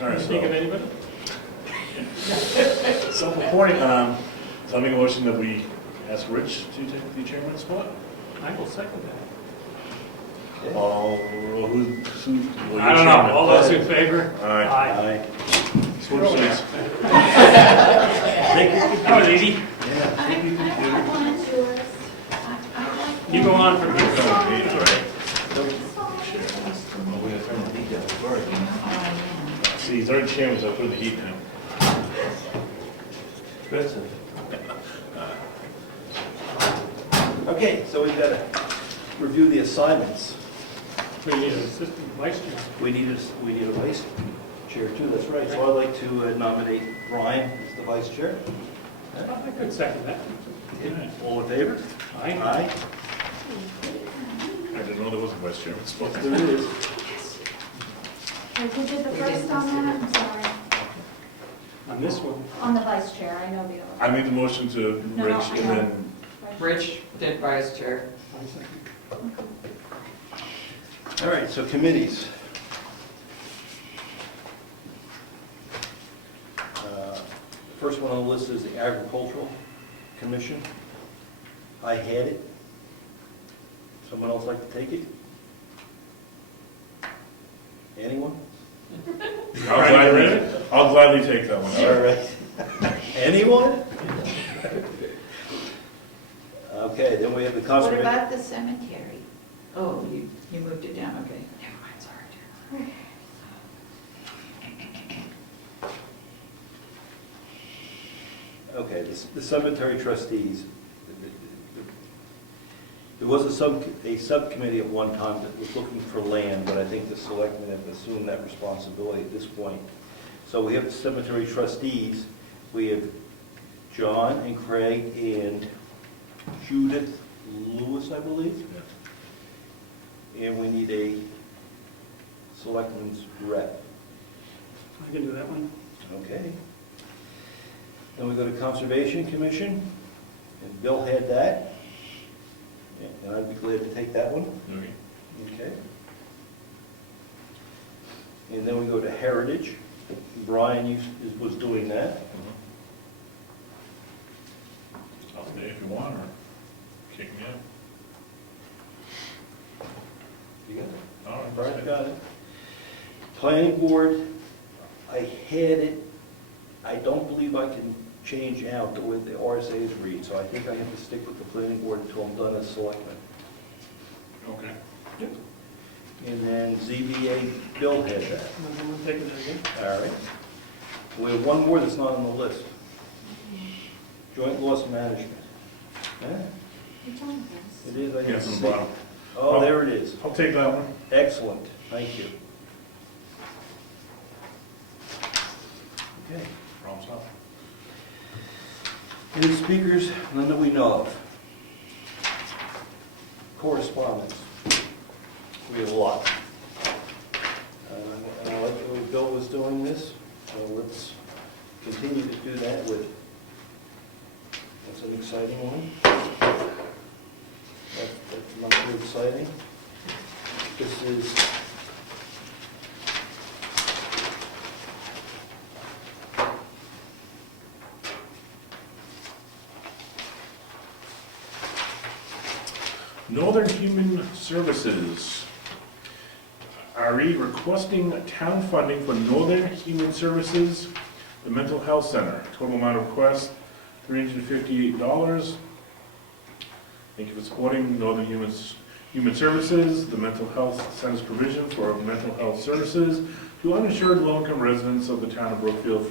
All right, Think of anybody? self-appointing, so I make a motion that we ask Rich to take the chairman spot. I will second that. Well, I don't know, all those in favor? Aye. Aye. Switch seats. That was easy. You go on from here. See, he's already chairman, so I put in the heat now. Expensive. Okay, so we've got to review the assignments. We need an assistant vice chair. We need a vice chair too, that's right. So I'd like to nominate Brian as the vice chair. I could second that. All in favor? Aye. Aye. I didn't know there was a vice chairman spot. There it is. Who did the first on that? I'm sorry. On this one, On the vice chair, I know the other. I made the motion to No, Rich, I and know. then Rich did vice chair. I second. All right, so committees. The first one on the list is the Agricultural Commission. I had it. Someone else like to take it? Anyone? I'll gladly take that one. All right. Anyone? Okay, then we have the What conservation. about the cemetery? Oh, you moved it down, okay. Never mind, sorry. Okay, the cemetery trustees. There was a subcommittee at one time that was looking for land, but I think the selectmen have assumed that responsibility at this point. So we have the cemetery trustees. We have John and Craig and Judith Lewis, I believe. And we need a selectman's rep. I can do that one. Okay. Then we go to Conservation Commission, and Bill had that. And I'd be glad to take that one. Okay. Okay. And then we go to Heritage. Brian was doing that. I'll stay if you want, or kick me out. You got it? All right. Brian's got it. Planning Board, I had it. I don't believe I can change out the way the RSA's read, so I think I have to stick with the Planning Board until I'm done as selectman. Okay. And then ZBA, Bill had that. I'm taking it again. All right. We have one more that's not on the list. Joint loss management. Huh? Which one is It is, I Yes, on guess. the bottom. Oh, there it is. I'll take that one. Excellent, thank you. Okay. Problem solved. Any speakers, none that we know of? Correspondence. We have a lot. And I like the way Bill was doing this, so let's continue to do that with, that's an exciting one. That's not too exciting. This is Northern Human Services. RE requesting town funding for Northern Human Services, the Mental Health Center. Total amount of request, $358. Thank you for supporting Northern Human Services, the Mental Health Center's provision for mental health services to uninsured low-income residents of the town of Brookfield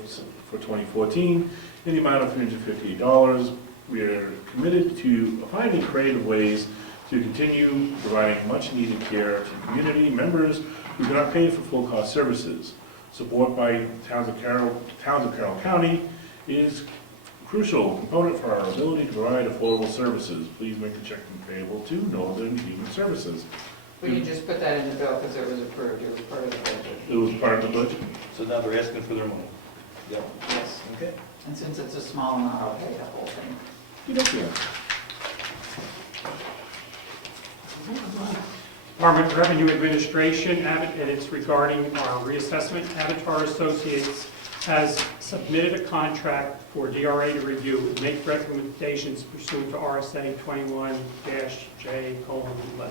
for 2014 in the amount of $358. We are committed to finding creative ways to continue providing much-needed care to community members who cannot pay for full-cost services. Support by towns of Carroll County is a crucial component for our ability to provide affordable services. Please make the check payable to Northern Human Services. Well, you just put that in the bill because it was approved, it was part of the budget. It was part of the budget. So now they're asking for their money. Yeah. Yes. Okay. And since it's a small amount, I'll pay the whole thing. All Department of Revenue Administration, and it's regarding our reassessment. Avatar Associates has submitted a contract for DRA to review and make recommendations pursuant to RSA 21-J:11.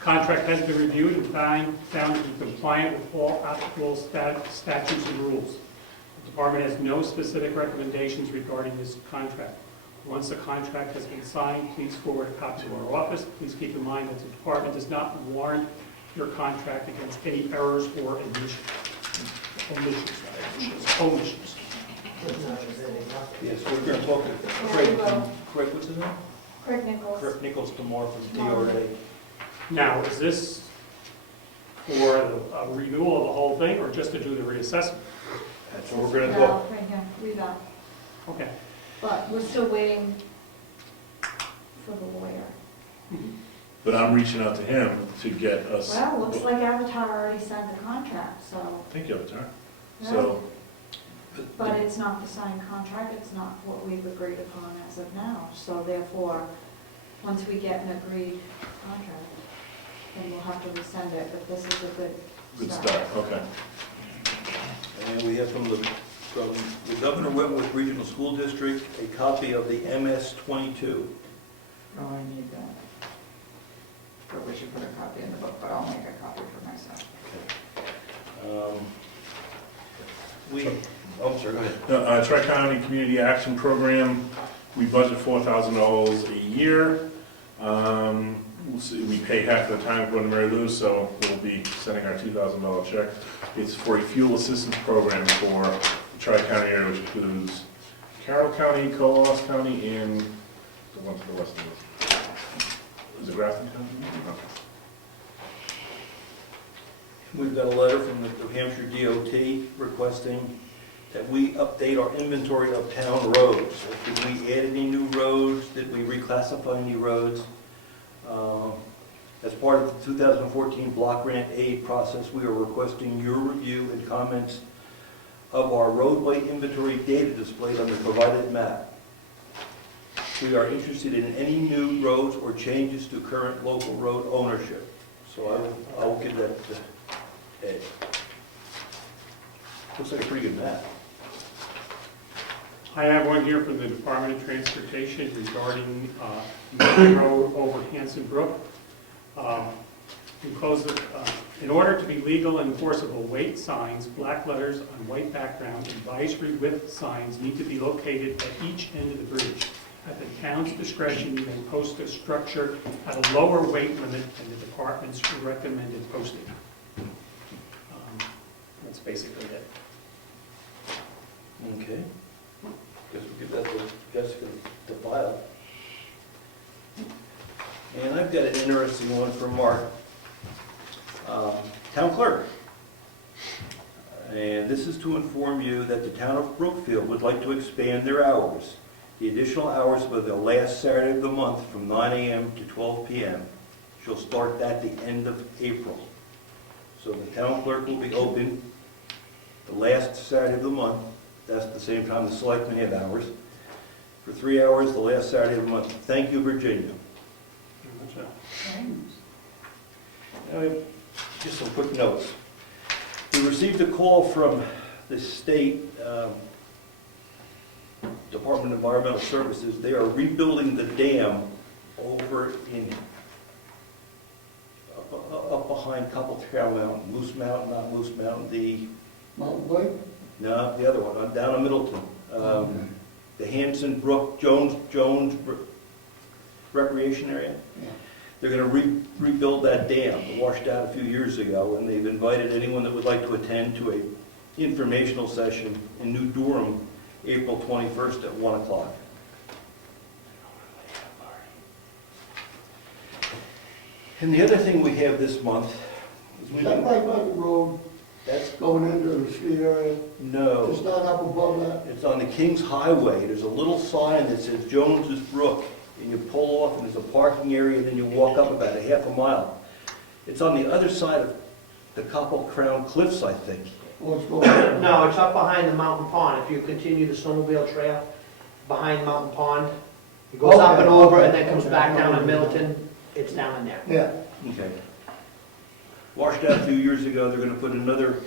Contract has been reviewed and found to be compliant with all applicable statutes and rules. The department has no specific recommendations regarding this contract. Once the contract has been signed, please forward a copy to our office. Please keep in mind that the department does not warrant your contract against any errors or omissions. Yes, we're going to talk to Craig, what's his name? Craig Nichols. Craig Nichols tomorrow from DRA. Now, is this for a renewal of the whole thing, or just to do the reassessment? That's what we're going to talk. Right here, revale. Okay. But we're still waiting for the lawyer. But I'm reaching out to him to get us. Well, looks like Avatar already signed the contract, so. Thank you, Avatar. Yeah. So, But it's not the signed contract, it's not what we've agreed upon as of now. So therefore, once we get an agreed contract, then we'll have to resend it, but this is a good start, okay. And we have from the Governor Wentworth Regional School District, a copy of the MS-22. Oh, I need that. But we should put a copy in the book, but I'll make a copy for myself. I'm sorry, go ahead. Tri-County Community Action Program, we budget $4,000 a year. We pay half the time when Mary Lou, so we'll be sending our $2,000 check. It's for a fuel assistance program for the Tri-County area, which includes Carroll County, Colas County, and the one to the west of us. Is it Grafton County? We've got a letter from the New Hampshire DOT requesting that we update our inventory of town roads. Did we add any new roads? Did we reclassify any roads? As part of the 2014 block grant aid process, we are requesting your review and comments of our roadway inventory data displayed on the provided map. We are interested in any new roads or changes to current local road ownership. So I will give that to Ed. Looks like a pretty good map. I have one here from the Department of Transportation regarding Main Road over Hanson Brook. In order to be legal and enforceable, weight signs, black letters on white background, advisory width signs need to be located at each end of the bridge. At the town's discretion, you may post a structure at a lower weight limit than the department's recommended posting. That's basically it. Okay. Guess we'll give that to Jessica to file. And I've got an interesting one from Mark. Town clerk. And this is to inform you that the town of Brookfield would like to expand their hours. The additional hours for the last Saturday of the month from 9 a.m. to 12 p.m. She'll start at the end of April. So the town clerk will be open the last Saturday of the month. That's the same time the selectmen have hours. For 3 hours, the last Saturday of the month. Thank you, Virginia. Now, just some quick notes. We received a call from the state Department of Environmental Services. They are rebuilding the dam over in up behind Coupletown Mountain, Moose Mountain, not Moose Mountain, the Mountain Lake? no, the other one, down in Middleton. The Hanson Brook Jones Recreation Area. Yeah. They're going to rebuild that dam. It washed out a few years ago, and they've invited anyone that would like to attend to a informational session in New Durham, April 21st at 1 o'clock. And the other thing we have this month is Is that right by the road that's going into the street area? no. It's not up above that? It's on the Kings Highway. There's a little sign that says Jones's Brook, and you pull off, and there's a parking area, and then you walk up about a half a mile. It's on the other side of the Copple Crown Cliffs, I think. What's going on? No, it's up behind the mountain pond. If you continue the snowmobile trail behind Mountain Pond, it goes up and over and then comes back down to Middleton. It's down in there. Yeah. Okay. washed out a few years ago. They're gonna put another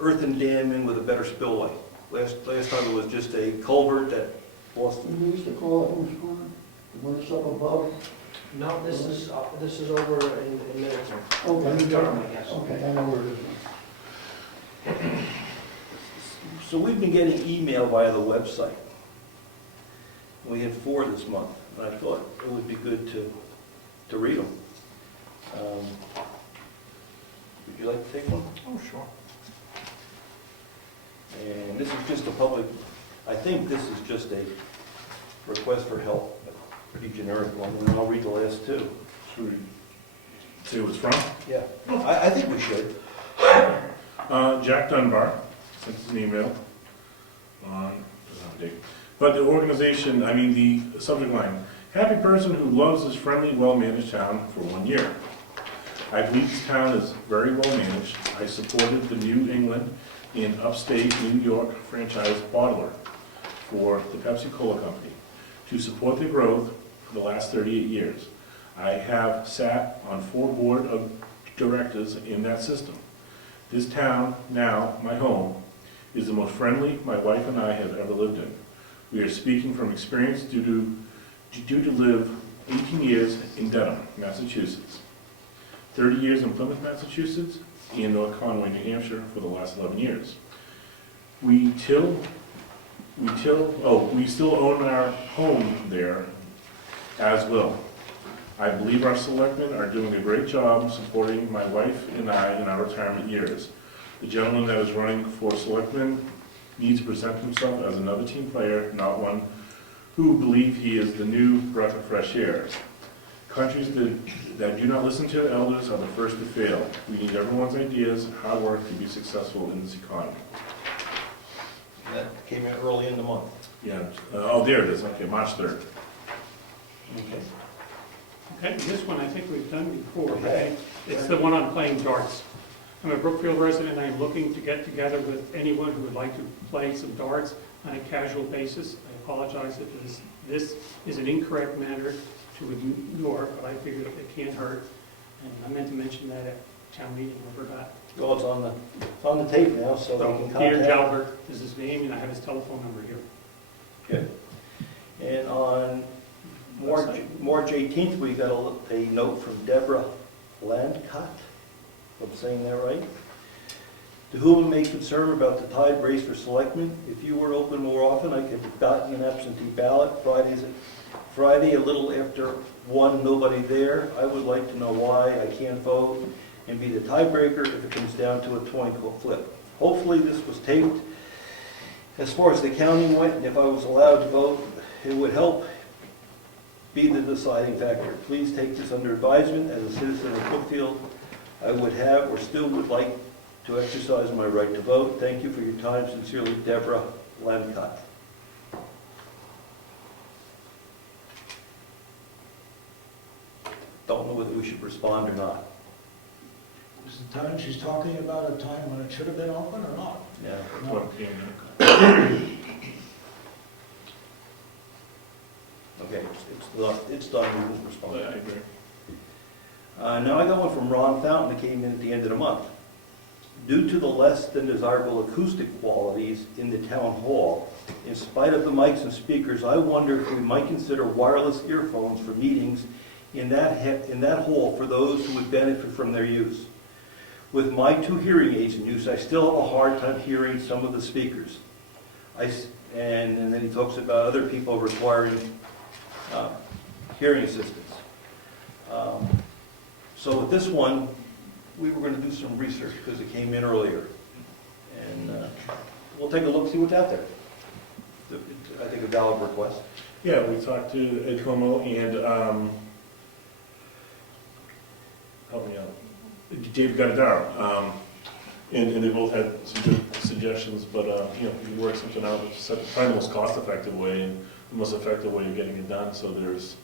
earthen dam in with a better spillway. Last time it was just a culvert that lost. We used to call it Moose Pond, the one that's up above. No, this is over in Middleton. Okay, Durham, I guess. okay, I know where it is now. So we've been getting email via the website. We had 4 this month, and I thought it would be good to read them. Would you like to take one? Oh, sure. And this is just a public, I think this is just a request for help, a pretty generic one, and I'll read the last 2. Should we say who it's from? Yeah, I think we should. Jack Dunbar sent us an email on, doesn't have a date. But the organization, the subject line, happy person who loves this friendly, well-managed town for 1 year. I believe this town is very well managed. I supported the New England in upstate New York franchise bottler for the Pepsi Cola Company to support their growth for the last 38 years. I have sat on 4 board of directors in that system. This town, now my home, is the most friendly my wife and I have ever lived in. We are speaking from experience due to live 18 years in Dedham, Massachusetts, 30 years in Plymouth, Massachusetts, and North Conway, New Hampshire for the last 11 years. We still own our home there as well. I believe our selectmen are doing a great job supporting my wife and I in our retirement years. The gentleman that is running for selectman needs to present himself as another team player, not one who believe he is the new breath of fresh air. Countries that do not listen to the elders are the first to fail. We need everyone's ideas and hard work to be successful in this economy. That came in early in the month. Yeah, there it is, okay, March 3rd. Okay. Okay, this one I think we've done before. Okay. It's the one on playing darts. I'm a Brookfield resident, and I'm looking to get together with anyone who would like to play some darts on a casual basis. I apologize if this is an incorrect matter to ignore, but I figured it can't hurt. And I meant to mention that at town meeting, I forgot. Well, it's on the tape now, so we can Peter contact. Jalbert is his name, and I have his telephone number here. Good. And on March 18th, we got a note from Deborah Landcott, if I'm saying that right, to whom it may concern about the tide race for selectmen. If you were open more often, I could have gotten an absentee ballot. Friday, a little after 1, nobody there. I would like to know why I can't vote and be the tiebreaker if it comes down to a coin flip. Hopefully this was taped. As far as the counting went, and if I was allowed to vote, it would help be the deciding factor. Please take this under advisement. As a citizen of Brookfield, I would have or still would like to exercise my right to vote. Thank you for your time. Sincerely, Deborah Lamcott. Don't know whether we should respond or not. Is the time she's talking about a time when it should have been open or not? Yeah. That's what came in. Okay, it's done. We will respond. I agree. Now I got one from Ron Fountain that came in at the end of the month. Due to the less than desirable acoustic qualities in the town hall, in spite of the mics and speakers, I wonder if we might consider wireless earphones for meetings in that hall for those who would benefit from their use. With my 2 hearing aids in use, I still have a hard time hearing some of the speakers. And then he talks about other people requiring hearing assistance. So with this one, we were going to do some research because it came in earlier. And we'll take a look, see what's out there. I think a valid request. Yeah, we talked to Ed Comeau and, help me out, Dave Gaddar, and they both had some good suggestions, but, we worked something out, find the most cost-effective way and the most effective way of getting it done, so there's,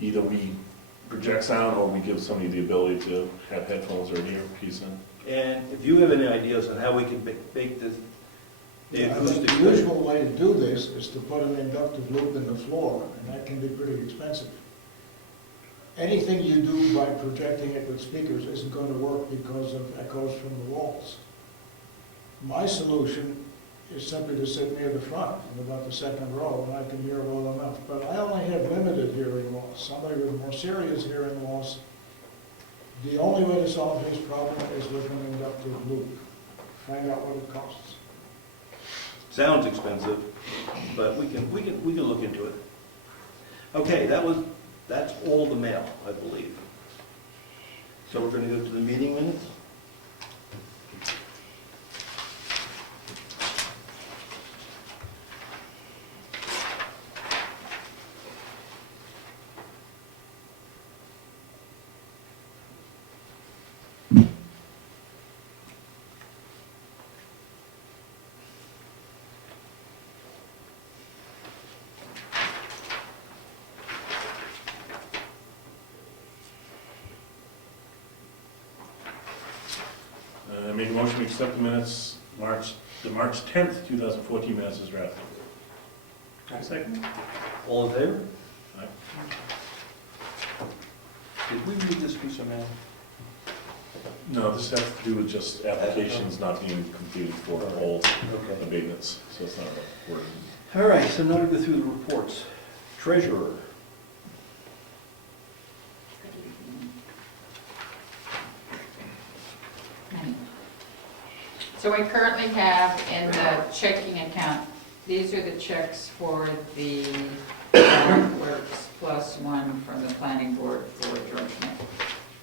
either we project sound or we give somebody the ability to have headphones or an earpiece in. And if you have any ideas on how we can make this, the I think acoustic. the usual way to do this is to put an inductive loop in the floor, and that can be pretty expensive. anything you do by projecting it with speakers isn't going to work because of echoes from the walls. My solution is simply to sit near the front, in about the second row, and I can hear well enough. But I only have limited hearing loss. Somebody with more serious hearing loss, the only way to solve his problem is with an inductive loop. Find out what it costs. Sounds expensive, but we can look into it. Okay, that's all the mail, I believe. So we're going to go to the meeting minutes. I make a motion to accept the minutes, the March 10th, 2014 minutes as drafted. I second. All in favor? Aye. Did we read this piece of mail? No, this has to do with just applications not being completed for all Okay. abatements, so it's not a word. All right, so now to go through the reports. Treasurer. So we currently have in the checking account, these are the checks for the works plus one from the planning board for George Nick.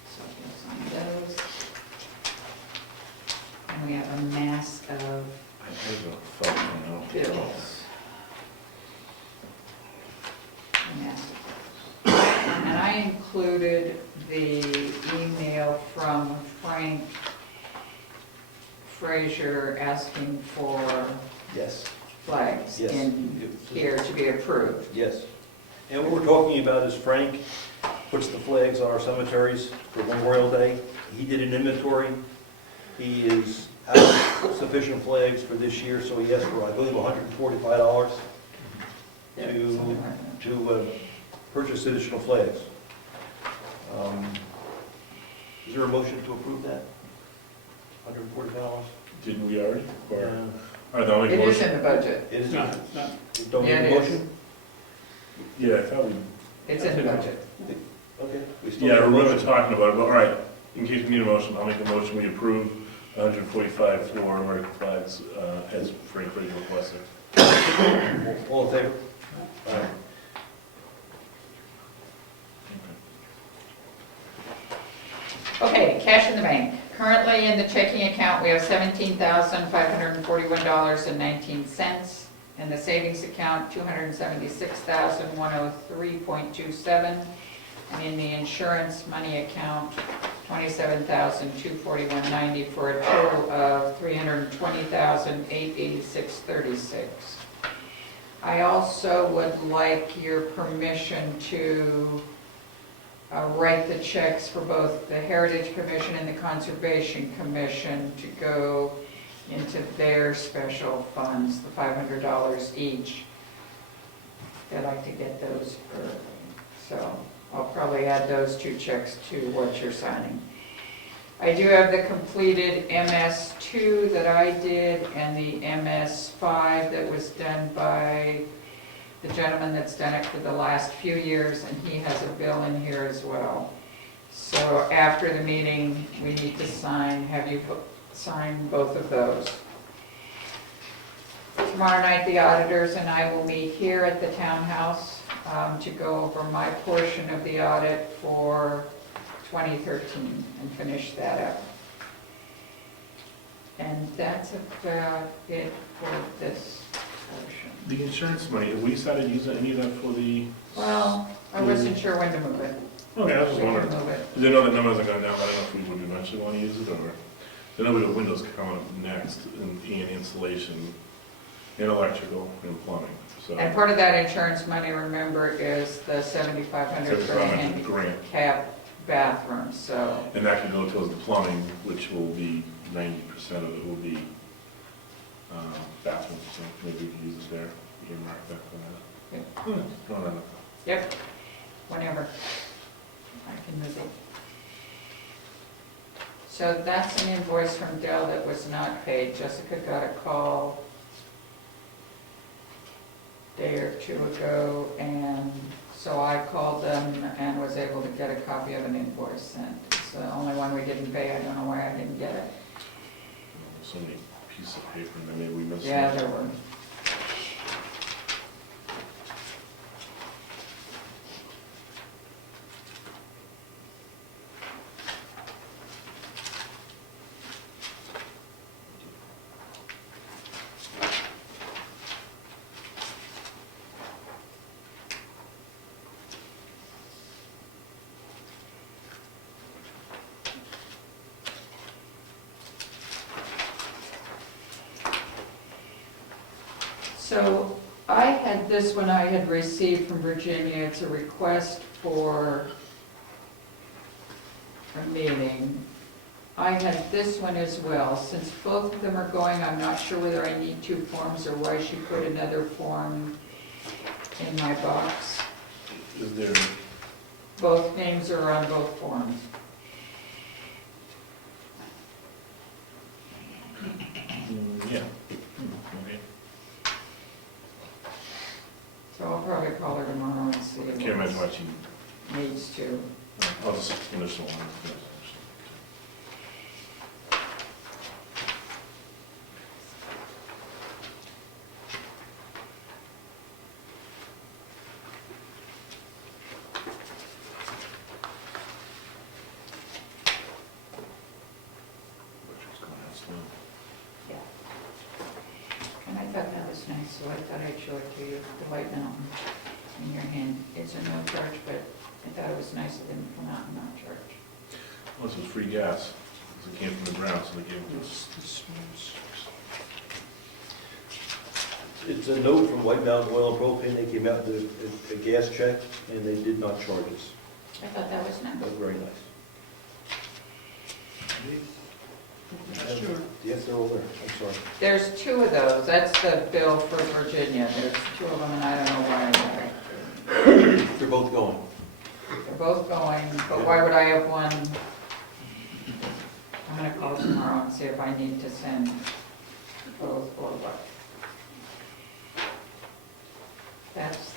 So we'll sign those. And we have a mass of I have a felt one out. bills. A mass of bills. And I included the email from Frank Frazier asking for Yes. flags Yes. in here to be approved. Yes. And what we're talking about is Frank puts the flags on our cemeteries for Memorial Day. He did an inventory. He is out of sufficient flags for this year, so he asked for, I believe, $145 to purchase additional flags. Is there a motion to approve that? $140? Didn't we already? Or- Yeah. All right, then I'll make a It is motion. in the budget. It is, No, it's not. don't need Yeah, a it is. motion? Yeah, I thought we, It's in the budget. Okay. We still yeah, I need a remember motion. talking about it, but all right, in case we need a motion, I'll make a motion, we approve 145 floor American flags as Frank Frazier requested. All in favor? Aye. Okay, cash in the bank. Currently in the checking account, we have $17,541.19. In the savings account, $276,103.27. And in the insurance money account, $27,241.90 for a total of $320,886.36. I also would like your permission to write the checks for both the Heritage Commission and the Conservation Commission to go into their special funds, the $500 each. They'd like to get those early. So I'll probably add those two checks to what you're signing. I do have the completed MS2 that I did and the MS5 that was done by the gentleman that's done it for the last few years, and he has a bill in here as well. So after the meeting, we need to have you sign both of those. Tomorrow night, the auditors and I will meet here at the townhouse to go over my portion of the audit for 2013 and finish that up. And that's about it for this portion. The insurance money, have we decided to use any of that for the, Well, I wasn't sure when to move it. okay, I was just We can wondering. move it. Because I know that numbers are going down, but I don't know if we would eventually want to use it, or, I know we have windows coming up next, and installation, and electrical, and plumbing, so. And part of that insurance money, remember, is the $7,500 for the $7,500 grant. handicap bathroom, so. And that can go towards the plumbing, which will be 90% of it will be bathrooms, so maybe we can use it there, earmark that for that. Yep. Throw that up. Yep, whenever. I can move it. So that's an invoice from Dell that was not paid. Jessica got a call a day or two ago, and so I called them and was able to get a copy of an invoice sent. It's the only one we didn't pay. I don't know why I didn't get it. So many pieces of paper, and maybe we missed Yeah, one. there were. So I had this one I had received from Virginia. It's a request for a meeting. I had this one as well. Since both of them are going, I'm not sure whether I need two forms or why she put another form in my box. Is there, Both names are on both forms. yeah. Okay. So I'll probably call her tomorrow and see I if can't imagine why it she, needs to. I'll just finish the one. Butcher's going out slow. And I thought that was nice, so I thought I'd show it to you, the White Mountain in your hand. It's a no charge, but I thought it was nice of them to come out and not charge. Well, this was free gas, because it came from the ground, so they gave it to us. It's a note from White Mountain Oil and Propane. They came out and did a gas check, and they did not charge us. I thought that was nice. That was very nice. Sure. Yes, they're all there. I'm sorry. There's two of those, that's the bill for Virginia. There's two of them, and I don't know why. They're both going. They're both going, but why would I have one? I'm gonna call tomorrow and see if I need to send both or what. That's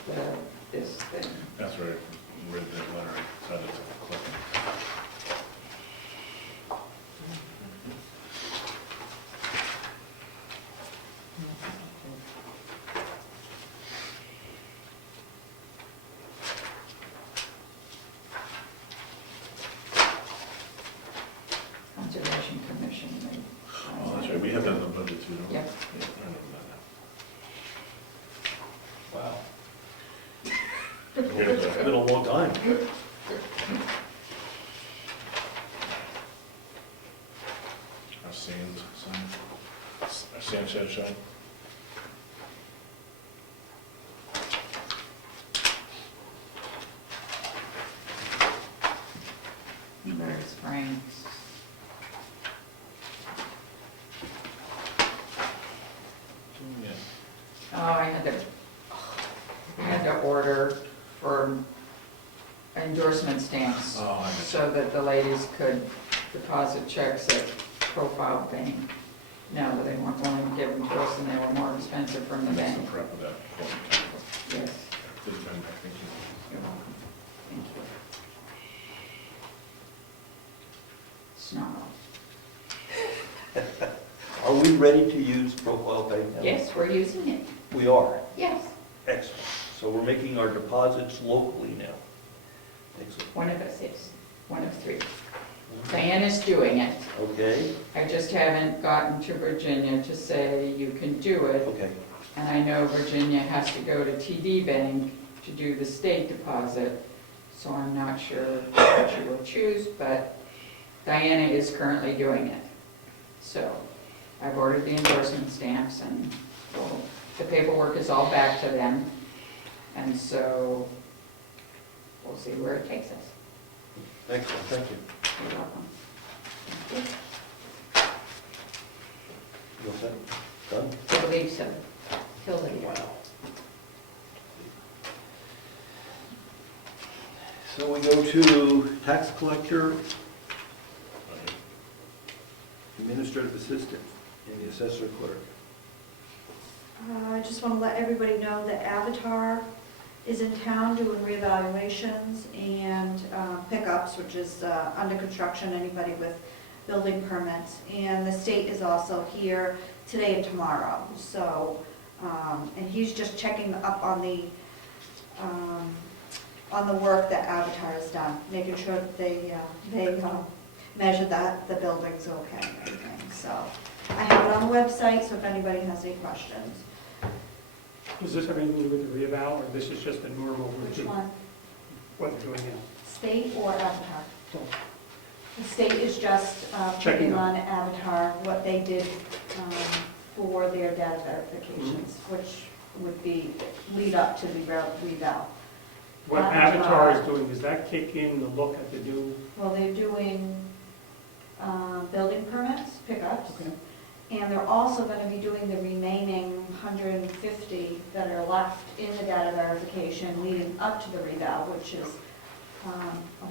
this thing. That's right, I read that letter, I decided to click it. Conservation Commission. Oh, that's right, we have that in the budget too, don't we? Yep. Yeah, I remember that Wow. now. It's been a long time. Our sand shed shine. Newberry Springs. Yeah. Oh, I had to order for endorsement stamps Oh, I got you. so that the ladies could deposit checks at Profile Bank. No, they weren't willing to give them to us, and they were more expensive from the That's bank. the prep of that. Yes, It's been, I think, you're welcome. Thank you. Snarl. Are we ready to use Profile Bank now? Yes, we're using it. We are. Yes. Excellent. So we're making our deposits locally now. Excellent. One of us is, one of three. Diana's doing it. Okay, I just haven't gotten to Virginia to say you can do it. okay. And I know Virginia has to go to TD Bank to do the state deposit, so I'm not sure what you will choose, but Diana is currently doing it. So I've ordered the endorsement stamps, and the paperwork is all back to them. And so we'll see where it takes us. Excellent, thank you. You're welcome. Thank You all set? Done? you. I believe so. Till later. Wow. So So we go to tax collector, administrative assistant, and the assessor clerk. I just want to let everybody know that Avatar is in town doing reevaluations and pickups, which is under construction, anybody with building permits. And the state is also here today and tomorrow. So, and he's just checking up on the work that Avatar has done, making sure that they measure that the building's okay and everything. So I have it on the website, so if anybody has any questions. Does this have anything to do with the reeval, or this is just a normal Which routine? one? What they're doing now? State or Avatar? The state is just Checking checking on Avatar, what they did for their data verifications, which would be lead up to the reval. What Avatar is doing, does that kick in the look at the new? Well, they're doing building permits, pickups, Okay. and they're also going to be doing the remaining 150 that are left in the data verification leading up to the reval, which is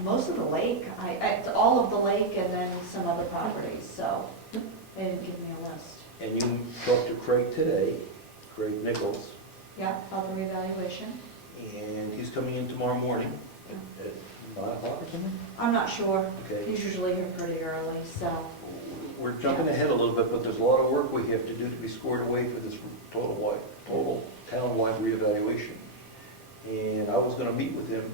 most of the lake. It's all of the lake and then some other properties, so they didn't give me a list. And you talked to Craig today, Craig Nichols, Yeah, about the reevaluation. and he's coming in tomorrow morning at 9 o'clock or something? I'm not sure. Okay. He's usually here pretty early, so. We're jumping ahead a little bit, but there's a lot of work we have to do to be scored away for this total town-wide reevaluation. And I was gonna meet with him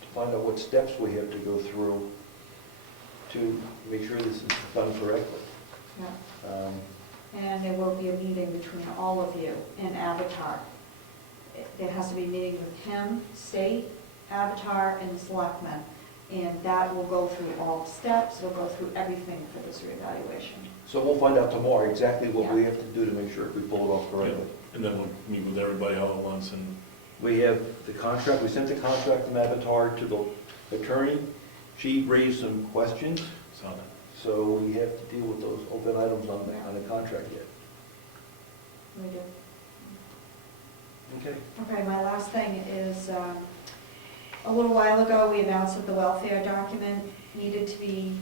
to find out what steps we have to go through to make sure this is done correctly. Yeah. And there will be a meeting between all of you in Avatar. There has to be a meeting with him, state, Avatar, and selectmen. And that will go through all the steps, we'll go through everything for this reevaluation. So we'll find out tomorrow exactly what we have to do to make sure we pull it off correctly. And then we'll meet with everybody all at once and. We have the contract, we sent the contract from Avatar to the attorney. She raised some questions, Saw that. so we have to deal with those open items on the contract yet. We do. Okay. Okay, my last thing is, a little while ago, we announced that the welfare document needed to be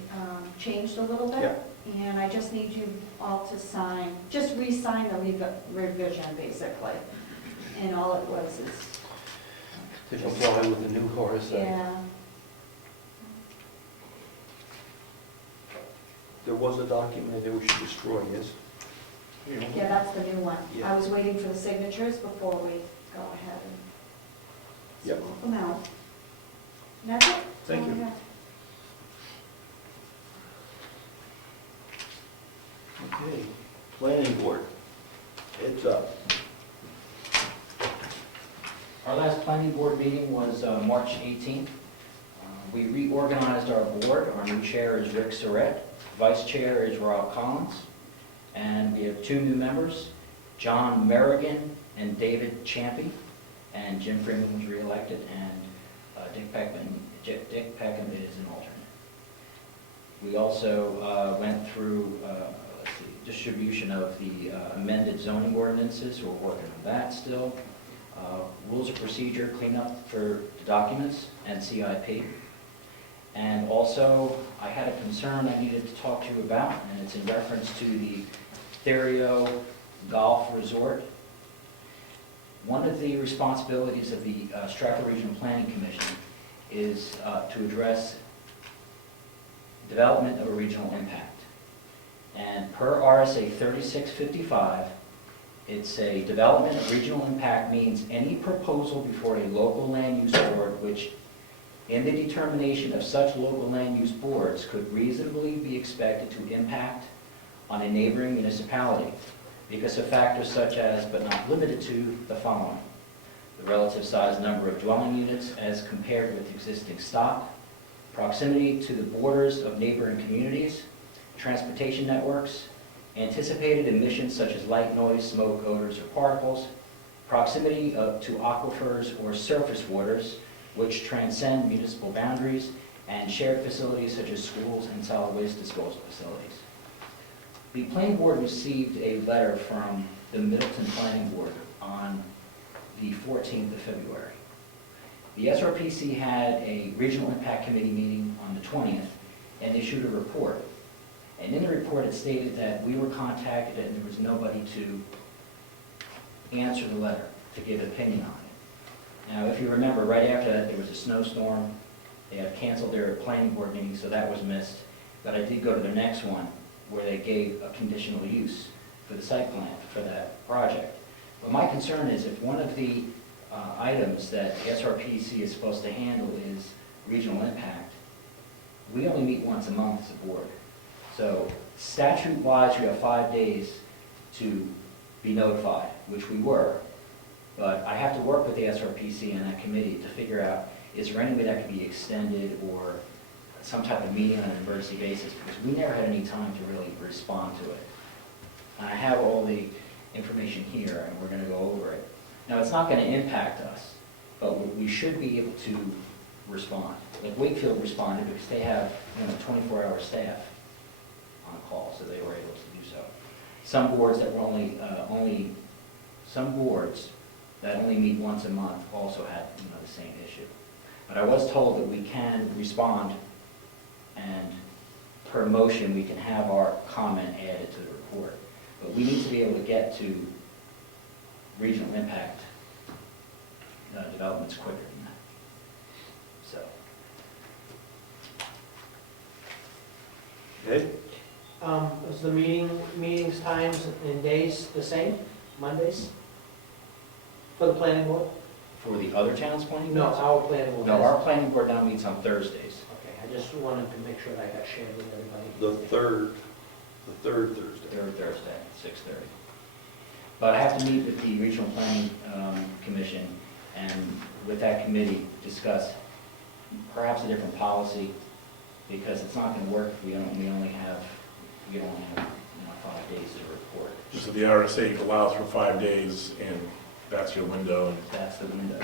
changed a little bit. Yeah. And I just need you all to sign, just re-sign the revision, basically. And all it was is, To comply with the new RSA. yeah, There was a document in there we should destroy, yes? yeah, that's the new one. Yeah. I was waiting for the signatures before we go ahead and Yep. swap them out. And that's it. Thank you. Okay. Okay. Planning board, heads up. Our last planning board meeting was March 18th. We reorganized our board. Our new chair is Rick Surratt, vice chair is Rob Collins, and we have two new members, John Merrigan and David Champy, and Jim Freeman was reelected, and Dick Peckham is an alternate. We also went through distribution of the amended zoning ordinances. We're working on that still. Rules of procedure, cleanup for the documents, and CIP. And also, I had a concern I needed to talk to you about, and it's in reference to the Therio Golf Resort. One of the responsibilities of the Stratford Regional Planning Commission is to address development of a regional impact. And per RSA 3655, it's a development of regional impact means any proposal before a local land use board which, in the determination of such local land use boards, could reasonably be expected to impact on a neighboring municipality because of factors such as, but not limited to, the following: the relative size number of dwelling units as compared with existing stock, proximity to the borders of neighboring communities, transportation networks, anticipated emissions such as light, noise, smoke, odors, or particles, proximity to aquifers or surface waters which transcend municipal boundaries, and shared facilities such as schools and solid waste disposal facilities. The planning board received a letter from the Middleton Planning Board on the 14th of February. The SRPC had a regional impact committee meeting on the 20th and issued a report. And in the report, it stated that we were contacted and there was nobody to answer the letter, to give an opinion on it. Now, if you remember, right after that, there was a snowstorm. They had canceled their planning board meeting, so that was missed. But I did go to the next one, where they gave a conditional use for the site plan for that project. But my concern is if one of the items that SRPC is supposed to handle is regional impact, we only meet once a month as a board. So statute-wise, we have 5 days to be notified, which we were. But I have to work with the SRPC and that committee to figure out, is there any way that could be extended or some type of meeting on an emergency basis? Because we never had any time to really respond to it. And I have all the information here, and we're going to go over it. Now, it's not going to impact us, but we should be able to respond. Like Wakefield responded because they have 24-hour staff on call, so they were able to do so. Some boards that were some boards that only meet once a month also had the same issue. But I was told that we can respond, and per motion, we can have our comment added to the report. But we need to be able to get to regional impact developments quicker than that. So, Okay? Is the meetings times and days the same, Mondays? For the planning board? for the other towns planning No, boards? our planning board. No, our planning board now meets on Thursdays. Okay, I just wanted to make sure that I got shared with everybody. The third Thursday. Third Thursday, 6:30. But I have to meet with the Regional Planning Commission and with that committee discuss perhaps a different policy, because it's not going to work if we only have 5 days to report. So the RSA allows for 5 days, and that's your window. And That's the window.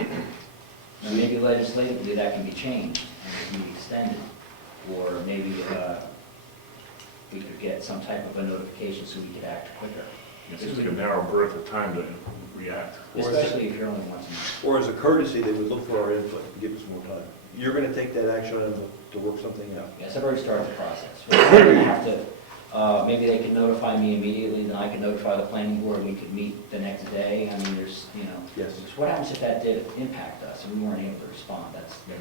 Now, maybe legislatively that can be changed and it can be extended, or maybe we could get some type of a notification so we could act quicker. It's just like a narrow berth of time to react. Especially if you're only once a month. Or as a courtesy, they would look for our input and give us more time. You're going to take that action item to work something out. Yes, I've already started the process. We're going to have to, maybe they can notify me immediately, then I can notify the planning board, we could meet the next day. I mean, there's, Yes. so what happens if that did impact us and we weren't able to respond? That's not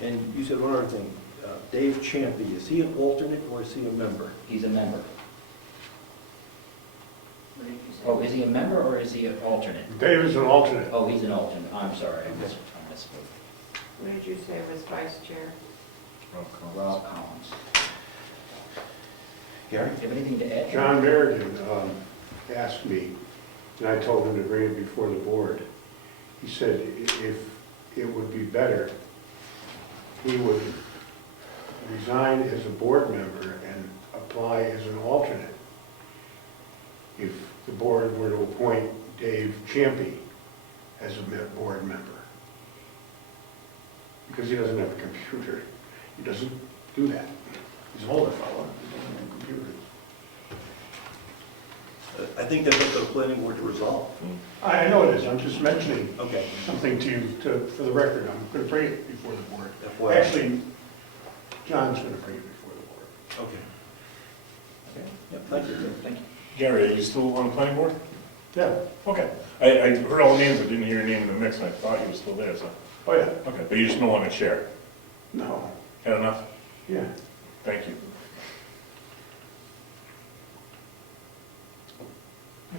good. And you said one other thing, Dave Champy, is he an alternate or is he a member? He's a member. What did you say? Oh, is he a member or is he an alternate? Dave is an alternate. Oh, he's an alternate. I'm sorry, I misspoke. What did you say was vice chair? Rob Collins. Gary? Do you have anything to add? John Meriden asked me, and I told him to bring it before the board. He said if it would be better, he would resign as a board member and apply as an alternate if the board were to appoint Dave Champy as a board member. Because he doesn't have a computer. He doesn't do that. He's an older fellow, he doesn't have computers. I think that's up to the planning board to resolve. I know it is, I'm just mentioning Okay. something to you, for the record. I'm going to bring it before the board. FYI. Actually, John's going to bring it before the board. Okay. Okay. Yep, thank you. Thank you. Gary, are you still on the planning board? Yeah, Okay. I heard all the names, I didn't hear your name in the mix, and I thought you were still there, so. oh yeah, Okay, but you just no longer chair. no, Had enough? yeah. Thank you.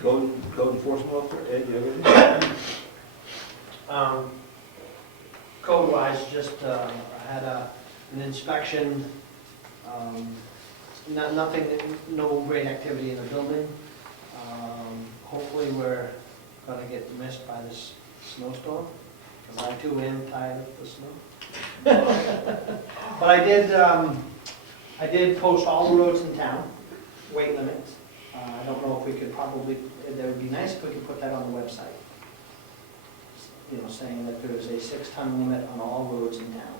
Code enforcement officer, Ed, you have anything? Code-wise, just I had an inspection, nothing, no great activity in the building. Hopefully, we're gonna get missed by this snowstorm, because I too am tired of the snow. But I did post all the roads in town, weight limits. I don't know if we could probably, that would be nice if we could put that on the website. Saying that there's a 6-ton limit on all roads in town.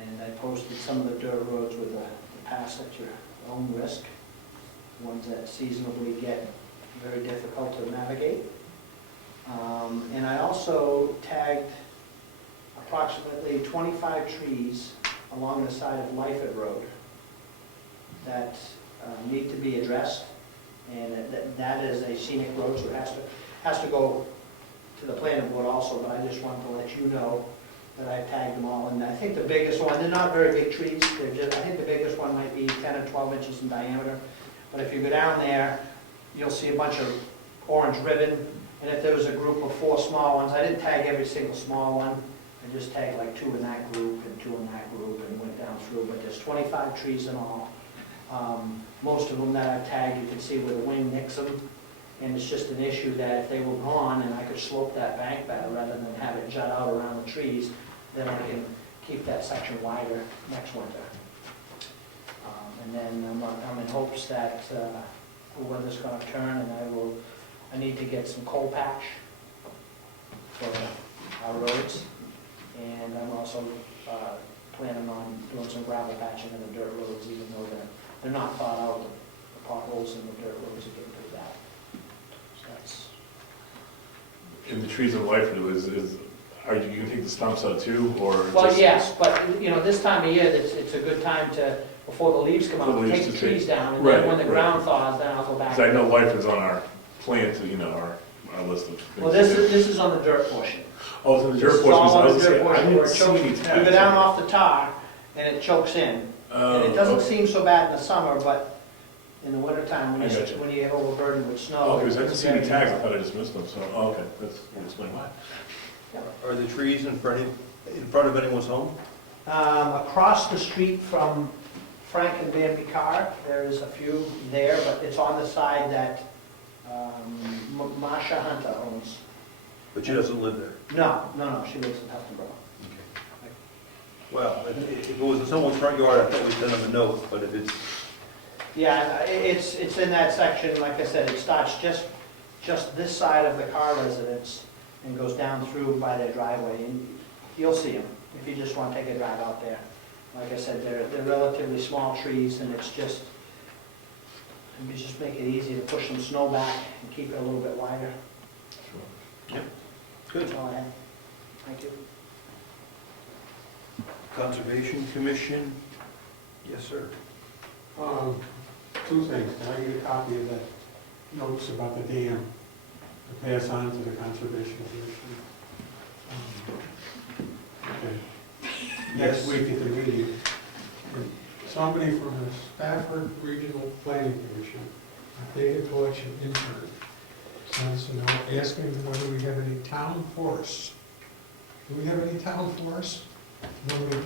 And I posted some of the dirt roads with the pass at your own risk, ones that seasonably get very difficult to navigate. And I also tagged approximately 25 trees along the side of Lyford Road that need to be addressed. And that is a scenic road, so it has to go to the planning board also, but I just wanted to let you know that I tagged them all. And I think the biggest one, they're not very big trees, they're just, I think the biggest one might be 10 or 12 inches in diameter. But if you go down there, you'll see a bunch of orange ribbon, and if there was a group of 4 small ones, I didn't tag every single small one, I just tagged like 2 in that group and 2 in that group and went down through, but there's 25 trees in all. Most of them that I've tagged, you can see where the wind nicks them, and it's just an issue that if they were gone and I could slope that bank better rather than have it jut out around the trees, then I can keep that section wider next winter. And then I'm in hopes that the weather's going to turn, and I need to get some coal patch for our roads, and I'm also planning on doing some gravel patching in the dirt roads, even though they're not thought out. The potholes in the dirt roads are getting pretty bad. So that's. In the trees of life, are you gonna take the stumps out too, or? Well, just- yes, but, you know, this time of year, it's a good time to, before the leaves come Before out, the take leaves the to trees take- down, and then Right, when the right. ground thaws, then I'll go back. Because I know life is on our plan to, our list of things. Well, this is on the dirt portion. Oh, so the This dirt is portion, all I on was the gonna dirt say, I portion didn't where it see chokes. any You tags. go down off the tar, and it chokes in. And it doesn't okay. seem so bad in the summer, but in the wintertime, I got you. when you get overburdened with snow. Oh, because I didn't it's see any very- tags, I thought I just missed them, so, oh, okay, that's, explain why. Are the trees in front of anyone's home? Across the street from Frank and Van Picard, there is a few there, but it's on the side that Masha Hunter owns. But she doesn't live there? No, she lives in Tuftonboro. Well, if it was in someone's front yard, I thought we'd send them a note, but if it's, Yeah, it's in that section, like I said, it starts just this side of the Carr residence and goes down through by their driveway, and you'll see them if you just want to take a drive out there. Like I said, they're relatively small trees, and it's just, you just make it easy to push some snow back and keep it a little bit wider. good. That's all I have. Thank you. Conservation Commission? Yes, sir. Two things. Can I get a copy of the notes about the dam to pass on to the Conservation Commission? Okay. Next week at the meeting, somebody from the Stafford Regional Planning Commission, a data collection intern, sends a note asking whether we have any town forests. Do we have any town forests?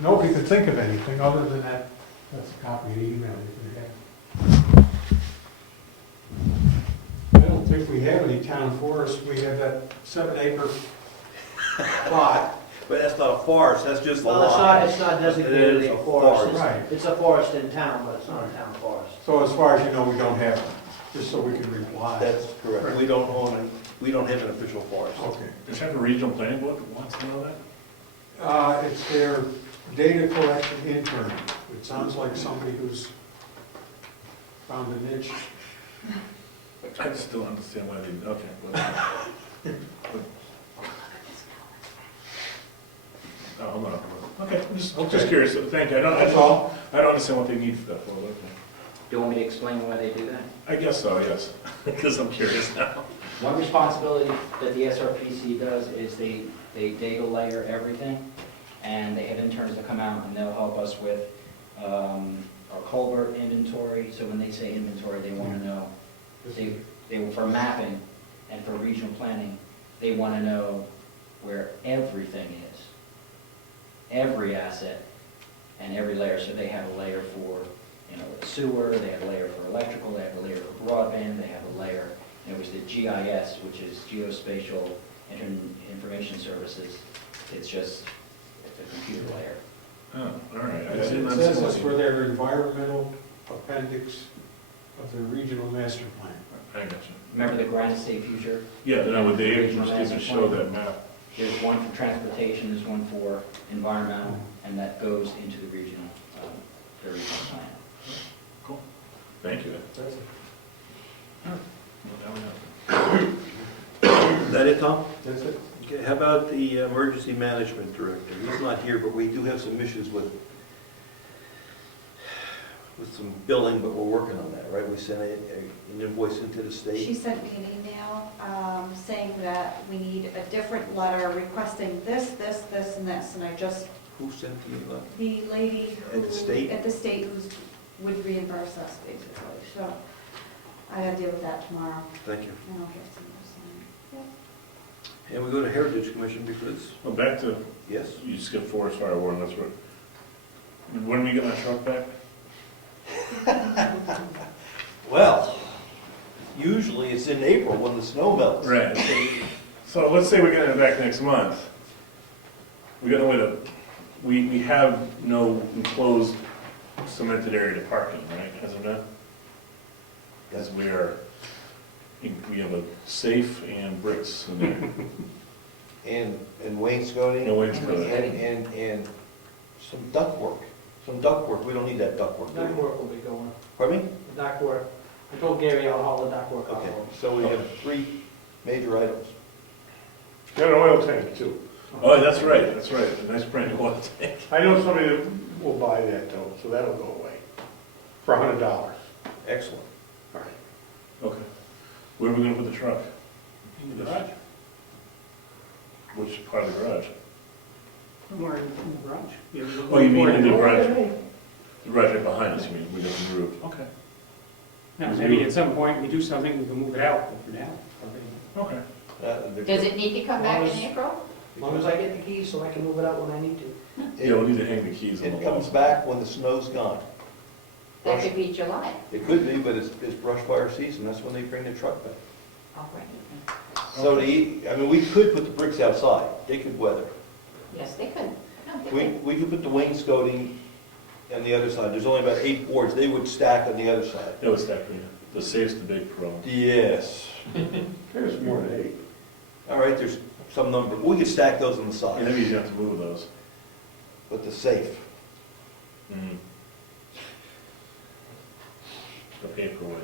Nobody could think of anything other than that. That's a copy of the email you can have. I don't think we have any town forests. We have that 7-acre lot. But that's not a forest, that's just a Well, lot. it's not It designated is a a forest. forest. Right. It's a forest in town, but it's not a town forest. So as far as you know, we don't have them, just so we can reply. That's correct. We don't own any, we don't have an official forest. Okay. Does have a regional planning board that wants to know that? It's their data collection intern. It sounds like somebody who's found a niche. I just don't understand why they, okay. well. Oh, hold on. Okay, I'm just Okay. curious, thank you, That's all. I don't understand what they need for that for, okay. Do you want me to explain why they do that? I guess so, yes, because I'm curious now. One responsibility that the SRPC does is they data layer everything, and they have interns that come out and they'll help us with our culvert inventory. So when they say inventory, they want to know, for mapping and for regional planning, they want to know where everything is, every asset and every layer. So they have a layer for, sewer, they have a layer for electrical, they have a layer for broadband, they have a layer. And it was the GIS, which is Geospatial Information Services. It's a computer layer. Oh, all right. I It didn't says understand it's what for their environmental appendix of their regional master plan. I got you. Remember the Granite State Future? Yeah, then would they Regional just to management show plan? that map? There's one for transportation, there's one for environmental, and that goes into the regional plan. Cool. Thank you. That's it. Well, now we know. Is that it, Tom? That's it. Okay, how about the emergency management director? He's not here, but we do have some issues with some billing, but we're working on that, right? We sent an invoice into the She state. sent me an email saying that we need a different letter requesting this, and this, and I just, Who sent the email? the lady who... At the state? At the state who's, would reimburse us, basically, so I gotta deal with that tomorrow, Thank you. and I'll get some more signed. And we go to Heritage Commission because, Well, back to, yes, you skipped Forest Fire Warden, that's what. When are we getting our truck back? well, usually it's in April when the snow melts. Right. So let's say we're getting it back next month. We gotta wait we have no enclosed cemented area to park in, right, as of now? As we we have a safe and bricks in there. And wainscoting. No wainscoting. And some ductwork. Some ductwork, we don't need that ductwork. do we? Ductwork will be going, Pardon me? ductwork. I told Gary I'll haul the ductwork out. Okay, so we have 3 major items. Got an oil tank too. Oh, that's right, a nice brand new oil tank. I know somebody that will buy that though, so that'll go away for $100. Excellent. All right. Okay. Where are we gonna put the truck? In the garage, Which part of the garage? somewhere in the garage. Yeah, we look Oh, you mean forward in to the it. garage? The garage right behind us, you mean, we got the roof. Okay. Now, maybe at some point we do something, we can move it out, but for now, Okay. Does it need to come back in April? As long as I get the keys so I can move it out when I need to. Yeah, we'll need to hang the keys on the It wall. comes back when the snow's gone. That could be July. It could be, but it's brush fire season, that's when they bring the truck back. All right. So we could put the bricks outside, they could weather. Yes, they could. No, they We, could. we could put the wainscoting on the other side, there's only about 8 boards, they would stack on the other side. That was that, the safe's the big problem. Yes. There's more than 8. All right, there's some number, we could stack those on the Yeah, side, maybe you have to move those. but the safe. Mm-hmm. The paper way.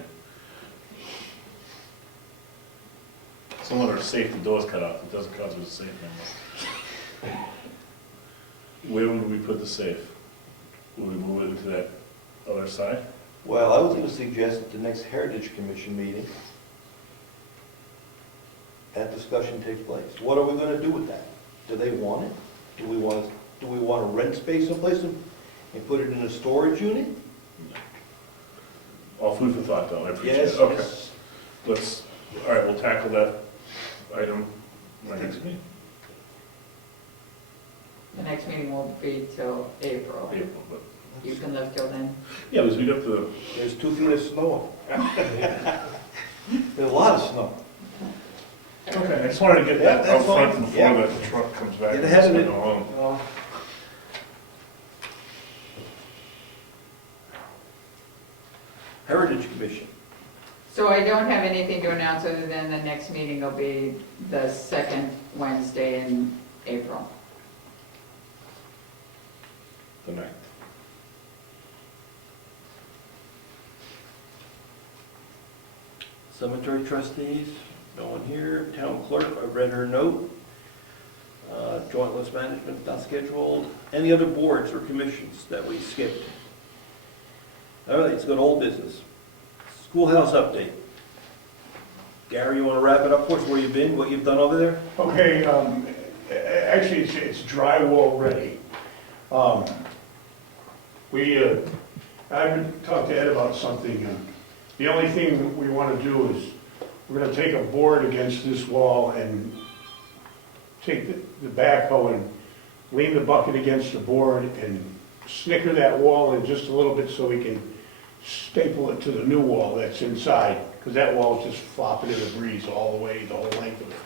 Some of our safe, the door's cut off, it doesn't cause us a safe anymore. Where would we put the safe? Would we move it into that other side? Well, I was gonna suggest at the next Heritage Commission meeting, that discussion takes place. What are we gonna do with that? Do they want it? Do we want to rent space someplace and put it in a storage unit? All food for thought, though, I appreciate Yes. it. Okay, let's, all right, we'll tackle that item my next meeting. The next meeting won't be till April. April, but, You can live till then. yeah, because we'd have to, There's 2 feet of snow. There's a lot of snow. okay, I just wanted to get Yeah, that out that's front fine. before Yeah. the truck comes back. Get and ahead of it's it. gonna go home. Well, Heritage Commission. So I don't have anything to announce other than the next meeting will be the second Wednesday in April. The ninth. Cemetery trustees, no one here. Town clerk, I read her note. Joint list management, not scheduled. Any other boards or commissions that we skipped? All right, let's go to old business. Schoolhouse update. Gary, you want to wrap it up for us, where you've been, what you've done over there? Okay, actually, it's drywall ready. I've talked to Ed about something, and the only thing that we want to do is, we're gonna take a board against this wall and take the backhoe and lean the bucket against the board and snicker that wall in just a little bit so we can staple it to the new wall that's inside, because that wall is just flopping in the breeze all the way, the whole length of it.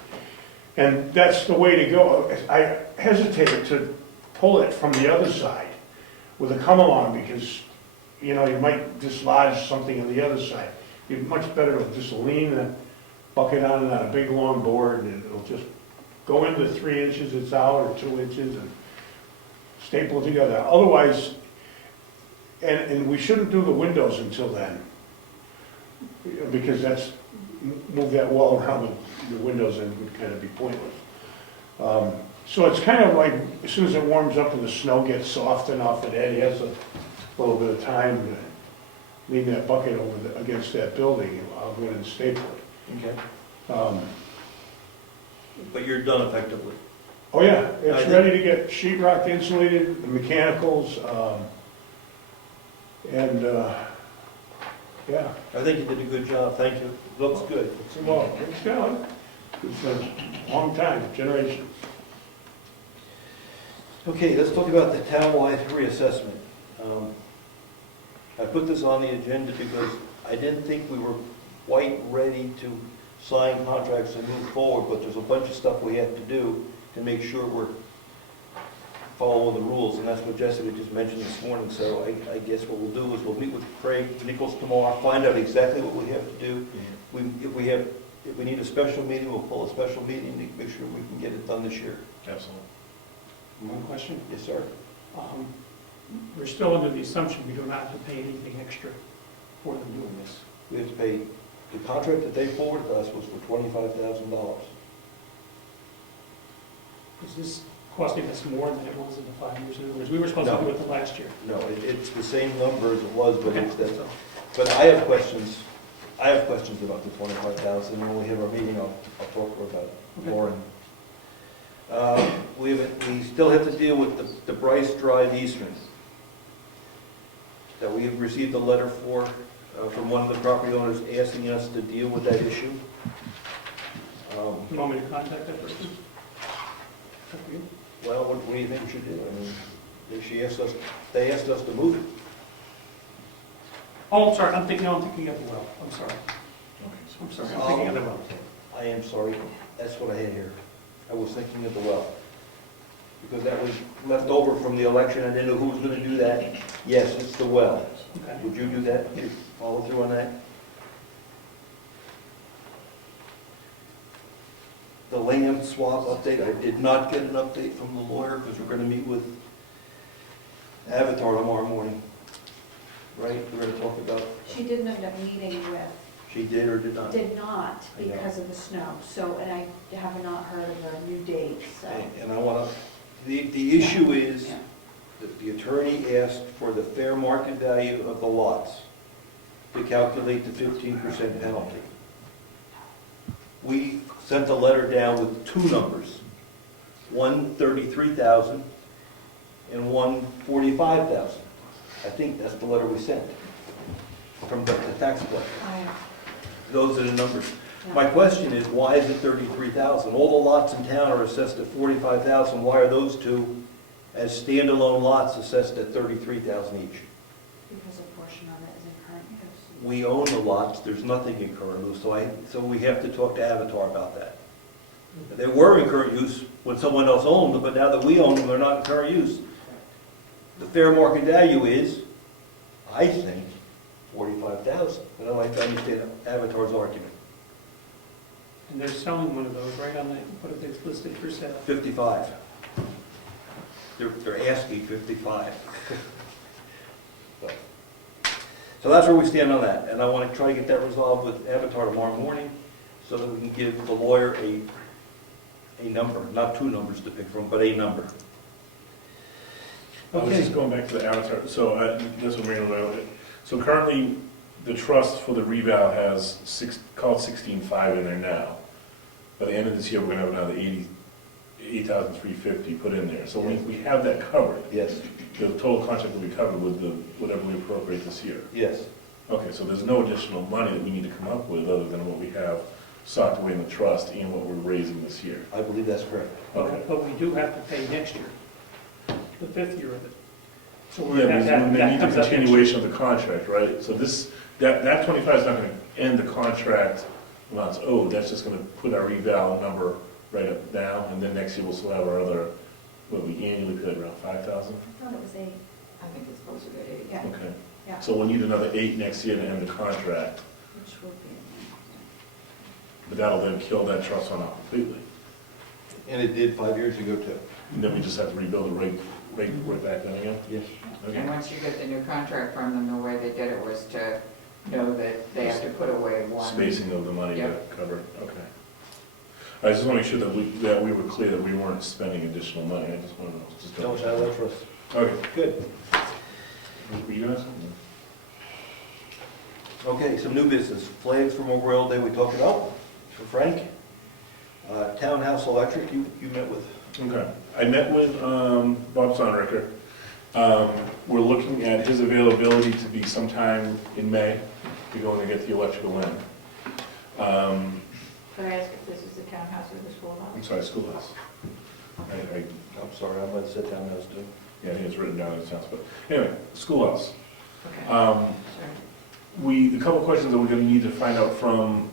And that's the way to go. I hesitated to pull it from the other side with a come-along because, you know, you might dislodge something on the other side. It'd be much better to just lean the bucket on it on a big long board and it'll just go into 3 inches it's out or 2 inches and staple it together. Otherwise, and we shouldn't do the windows until then. because that's, move that wall around the windows and it would kind of be pointless. So it's kind of like, as soon as it warms up and the snow gets soft enough, and Ed has a little bit of time to lean that bucket over against that building, I'll go in and staple it. Okay. But you're done effectively. Oh, yeah, it's ready to get sheet rock insulated, the mechanicals, and, yeah. I think you did a good job, thank you. Looks good. Well, it's done. It's a long time, generations. Okay, let's talk about the townwide reassessment. I put this on the agenda because I didn't think we were quite ready to sign contracts and move forward, but there's a bunch of stuff we have to do to make sure we're following the rules, and that's what Jessica just mentioned this morning. So I guess what we'll do is we'll meet with Craig Nichols tomorrow, find out exactly what we have to do. If we need a special meeting, we'll pull a special meeting to make sure we can get it done this year. Absolutely. One question. Yes, sir. We're still under the assumption we do not have to pay anything extra for them doing this. We have to pay, the contract that they forwarded to us was for $25,000. Is this costing us more than it was in the 5 years? In other words, we were supposed to do it the last year. No, it's the same number as it was, but Okay, it's that. so- But I have questions about the 25,000. When we have our meeting, I'll talk to her about it Okay. more. We still have to deal with the Bryce Drive easement that we have received a letter from one of the property owners asking us to deal with that issue. You want me to contact that person? Up to you. Well, what do you think we should do? I mean, they asked us to move it. Oh, I'm sorry, I'm thinking of the well. I'm sorry. I'm sorry, I'm thinking of the well. I am sorry, that's what I had here. I was thinking of the well. Because that was left over from the election, I didn't know who was gonna do that. Yes, it's the well. Okay. Would you do that? Would you follow through on that? The land swap update, I did not get an update from the lawyer because we're gonna meet with Avatar tomorrow morning. Right, we're gonna talk about, She didn't end up meeting with, she did or did not? did not I know. because of the snow, so, and I have not heard of a new date, so. And I wanna, the issue is Yeah. that the attorney asked for the fair market value of the lots to calculate the 15% penalty. We sent a letter down with two numbers, one 33,000 and one 45,000. I think that's the letter we sent from the tax collector. Those are the numbers. My question is, why is it 33,000? All the lots in town are assessed at 45,000. Why are those two, as standalone lots, assessed at 33,000 each? Because a portion of it is in current use. We own the lots, there's nothing in current use, so we have to talk to Avatar about that. They were in current use when someone else owned them, but now that we own them, they're not in current use. The fair market value is, I think, 45,000. But I'd like to understand Avatar's argument. And they're selling one of those right on the, what if it's listed for sale? 55. They're asking 55. So that's where we stand on that, and I want to try to get that resolved with Avatar tomorrow morning, so that we can give the lawyer a number, not two numbers to pick from, but a number. I was just going back to the Avatar, so this one ran around. So currently, the trust for the reval has called 16.5 in there now. By the end of this year, we're gonna have another 8,350 put in there. So we have that covered. Yes. The total contract will be covered with whatever we appropriate this year. Yes. Okay, so there's no additional money that we need to come up with other than what we have socked away in the trust and what we're raising this year. I believe that's correct. Okay. But we do have to pay next year, the 5th year of it. So we're Yeah, gonna have we that need the comes up next year. continuation of the contract, right? So that 25 is not gonna end the contract amounts owed, that's just gonna put our reval number right up down, and then next year we'll still have our other, what we annually pay around 5,000? I thought it was 8, I think it's closer to 8. yeah, Okay. yeah, So we'll need another 8 next year to end the contract, which would be, but that'll then kill that trust fund out completely. And it did 5 years ago, too. And then we just have to rebuild it right back then again? Yes. Okay. And once you get the new contract from them, the way they did it was to know that they have to put away one. Spacing of the money to Yep. cover, okay. I just want to make sure that we were clear that we weren't spending additional money, I just want to, just No, double it's check. out of that trust. Okay. Good. Were you guys? Okay, some new business. Flags for Memorial Day we talked about, for Frank. Townhouse Electric, you met with. Okay. I met with Bob Sonricker. We're looking at his availability to be sometime in May to go in and get the electrical in. Could I ask if this is the townhouse or the I'm schoolhouse? sorry, schoolhouse. I'm sorry, I might have said Townhouse too. Yeah, it's written down in his house, but anyway, schoolhouse. Okay, Um, sorry. A couple of questions that we're gonna need to find out from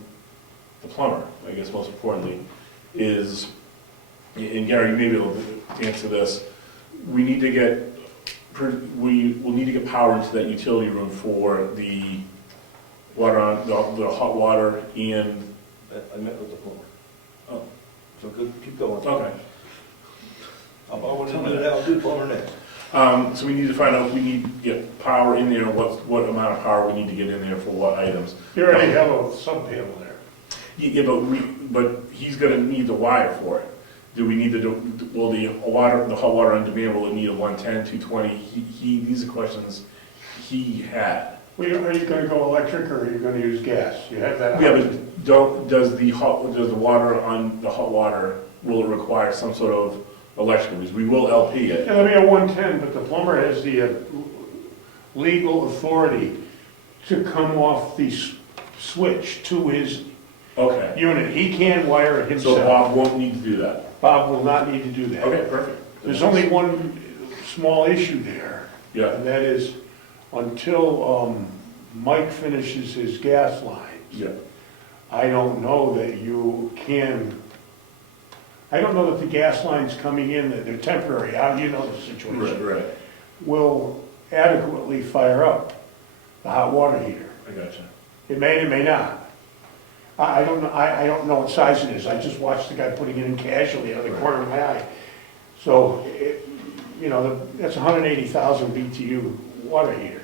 the plumber, I guess most importantly, is, and Gary, you may be able to answer this, we need to get, we will need to get power into that utility room for the water on, the hot water and, I met with the plumber. Oh. So good, keep going. okay. I'll do plumber next. So we need to find out if we need to get power in there, what amount of power we need to get in there for what items. You already have a sub panel there. Yeah, but he's gonna need the wire for it. Do we need to do, will the hot water on demand, will it need a 110, 220? These are questions he had. Well, are you gonna go electric or are you gonna use gas? You have that Yeah, option. but does the water on the hot water, will it require some sort of electrical? Because we will LP it. It'll be a 110, but the plumber has the legal authority to come off the switch to his Okay. unit. He can wire it So himself. Bob won't need to do that. Bob will not need to do that. Okay, perfect. There's only one small issue there, Yeah, and that is until Mike finishes his gas lines, yeah. I don't know that you can, I don't know that the gas lines coming in, that they're temporary, how do you know the situation? Right, Will adequately fire up the hot water heater. I gotcha. It may not. I don't know, I don't know what size it is, I just watched the guy putting it in casually out of the corner of my eye. So, that's 180,000 BTU water heater.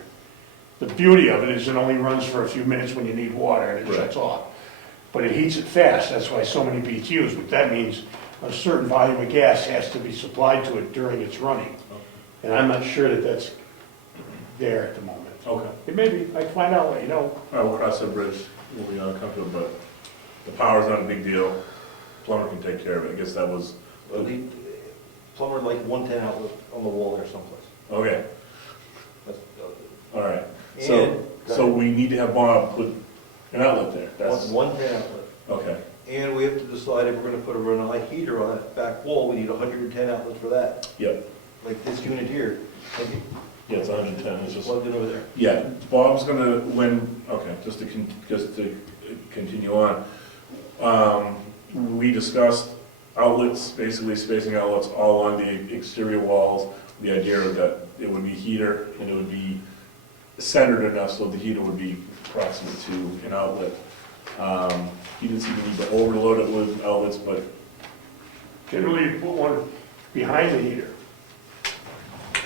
The beauty of it is it only runs for a few minutes when you need water and it Right. shuts off. But it heats it fast, that's why so many BTUs, but that means a certain volume of gas has to be supplied to it during its running. And I'm not sure that that's there at the moment. Okay. It may be, I can find out, let you know. All right, we'll cross that bridge when we come to it, but the power's not a big deal. Plumber can take care of it. I guess that was, Well, the plumber like 110 outlet on the wall there someplace. okay, That's, all right. And- So we need to have Bob put an outlet there. That's, 110 outlet. okay. And we have to decide if we're gonna put a Renai heater on that back wall, we need 110 outlets for that. Yep, Like this unit here, like it yeah, it's 110, it's just, plugged in over there. yeah, Bob's gonna, okay, just to continue on. We discussed outlets, basically spacing outlets all on the exterior walls. The idea that it would be heater and it would be centered enough so the heater would be proximate to an outlet. He didn't see the need to overload it with outlets, but Generally, you put one behind the heater.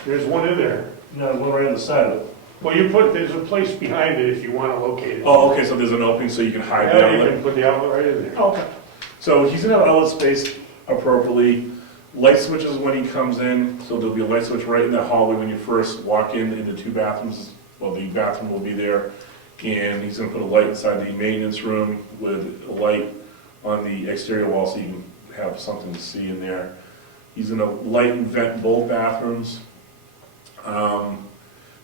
There's one in there. no, one right on the side of it. Well, there's a place behind it if you want to locate it. Oh, okay, so there's an opening so you can hide the Yeah, you outlet? can put the outlet right in there. Okay. So he's gonna have outlet space appropriately. Light switches when he comes in, so there'll be a light switch right in that hallway when you first walk in the two bathrooms. Well, the bathroom will be there. And he's gonna put a light inside the maintenance room with a light on the exterior wall so you can have something to see in there. He's gonna light and vent both bathrooms.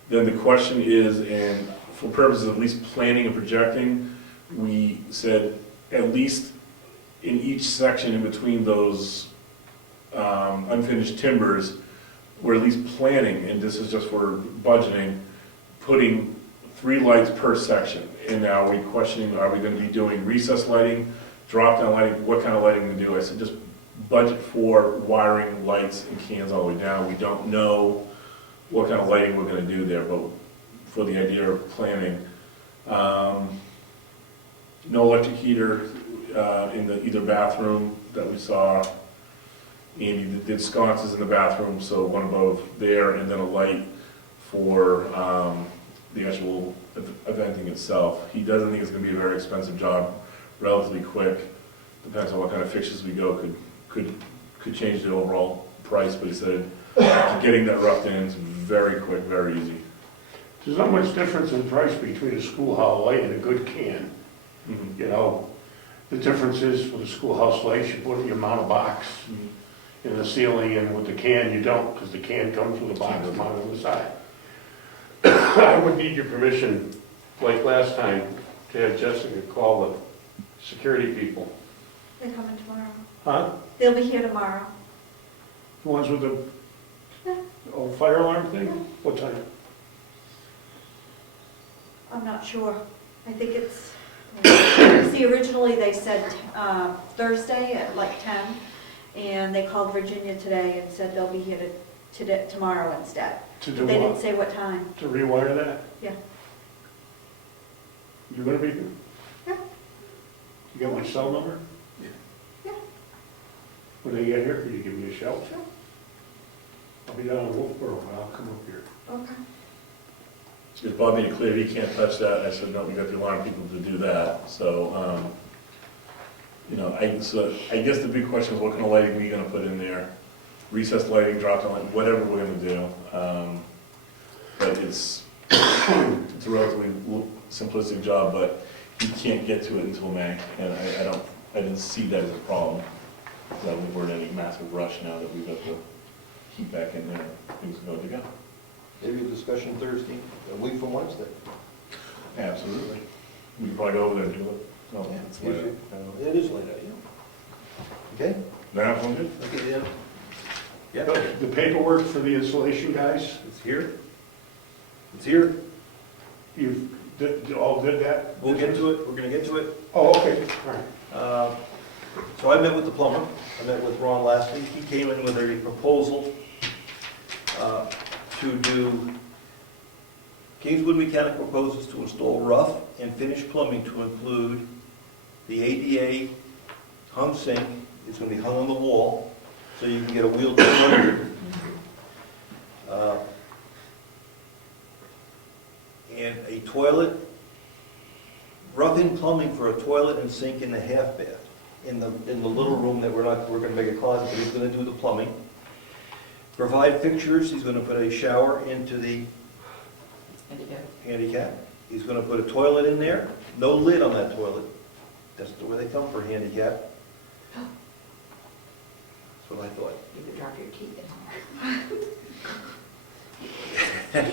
Then the question is, and for purposes of at least planning and projecting, we said at least in each section in between those unfinished timbers, we're at least planning, and this is just for budgeting, putting 3 lights per section. And now we're questioning, are we gonna be doing recessed lighting, drop-down lighting, what kind of lighting to do? I said, just budget for wiring lights and cans all the way down. We don't know what kind of lighting we're gonna do there, but for the idea of planning. No electric heater in either bathroom that we saw. And he did sconces in the bathroom, so one above there, and then a light for the actual eventing itself. He doesn't think it's gonna be a very expensive job, relatively quick. Depends on what kind of fixtures we go, could change the overall price, but he said getting that roughed in is very quick, very easy. There's not much difference in price between a schoolhouse light and a good can. Mhm. You know, the difference is with a schoolhouse light, you put your mount a box in the ceiling, and with the can, you don't, because the can comes with a box mounted on the side. I would need your permission, like last time, to have Jessica call the security people. They're coming tomorrow. Huh? They'll be here tomorrow. The ones with the, Yeah. oh, fire alarm thing? What time? I'm not sure. I think it's, see, originally they said Thursday at like 10, and they called Virginia today and said they'll be here tomorrow instead. To do They didn't what? say what time. To rewire that? Yeah. You're gonna be here? Yeah. You got my cell number? Yeah. When they get here, can you give me a shout? Sure. I'll be down in Wolfboro, but I'll come up here. Okay. If Bob made it clear he can't touch that, I said, no, we got the alarm people to do that, so, you know, I guess the big question is what kind of lighting are we gonna put in there? Recessed lighting, drop-down lighting, whatever we're gonna do. But it's a relatively simplistic job, but he can't get to it until May, and I didn't see that as a problem. That we weren't in any massive rush now that we've got the heat back in there, things are going to go. Maybe a discussion Thursday, a week from Wednesday. Absolutely. We can probably go over there and do it. Oh, Yeah, it's later. It is late, yeah. Okay? That sounds good? Okay, yeah. Yeah, The paperwork for the installation, guys, it's here. It's here. you all did that? We'll get to it, we're gonna get to it. Oh, okay, all right. So I met with the plumber, I met with Ron last week, he came in with a proposal to do, Kingswood Mechanic proposes to install rough and finished plumbing to include the ADA hung sink, it's gonna be hung on the wall, so you can get a wheelchair under. And a toilet, rough-in plumbing for a toilet and sink in the half bath. In the little room that we're gonna make a closet, but he's gonna do the plumbing. Provide fixtures, he's gonna put a shower into the handicap. He's gonna put a toilet in there, no lid on that toilet. That's the way they come for handicap. That's what I thought. You could drop your key in.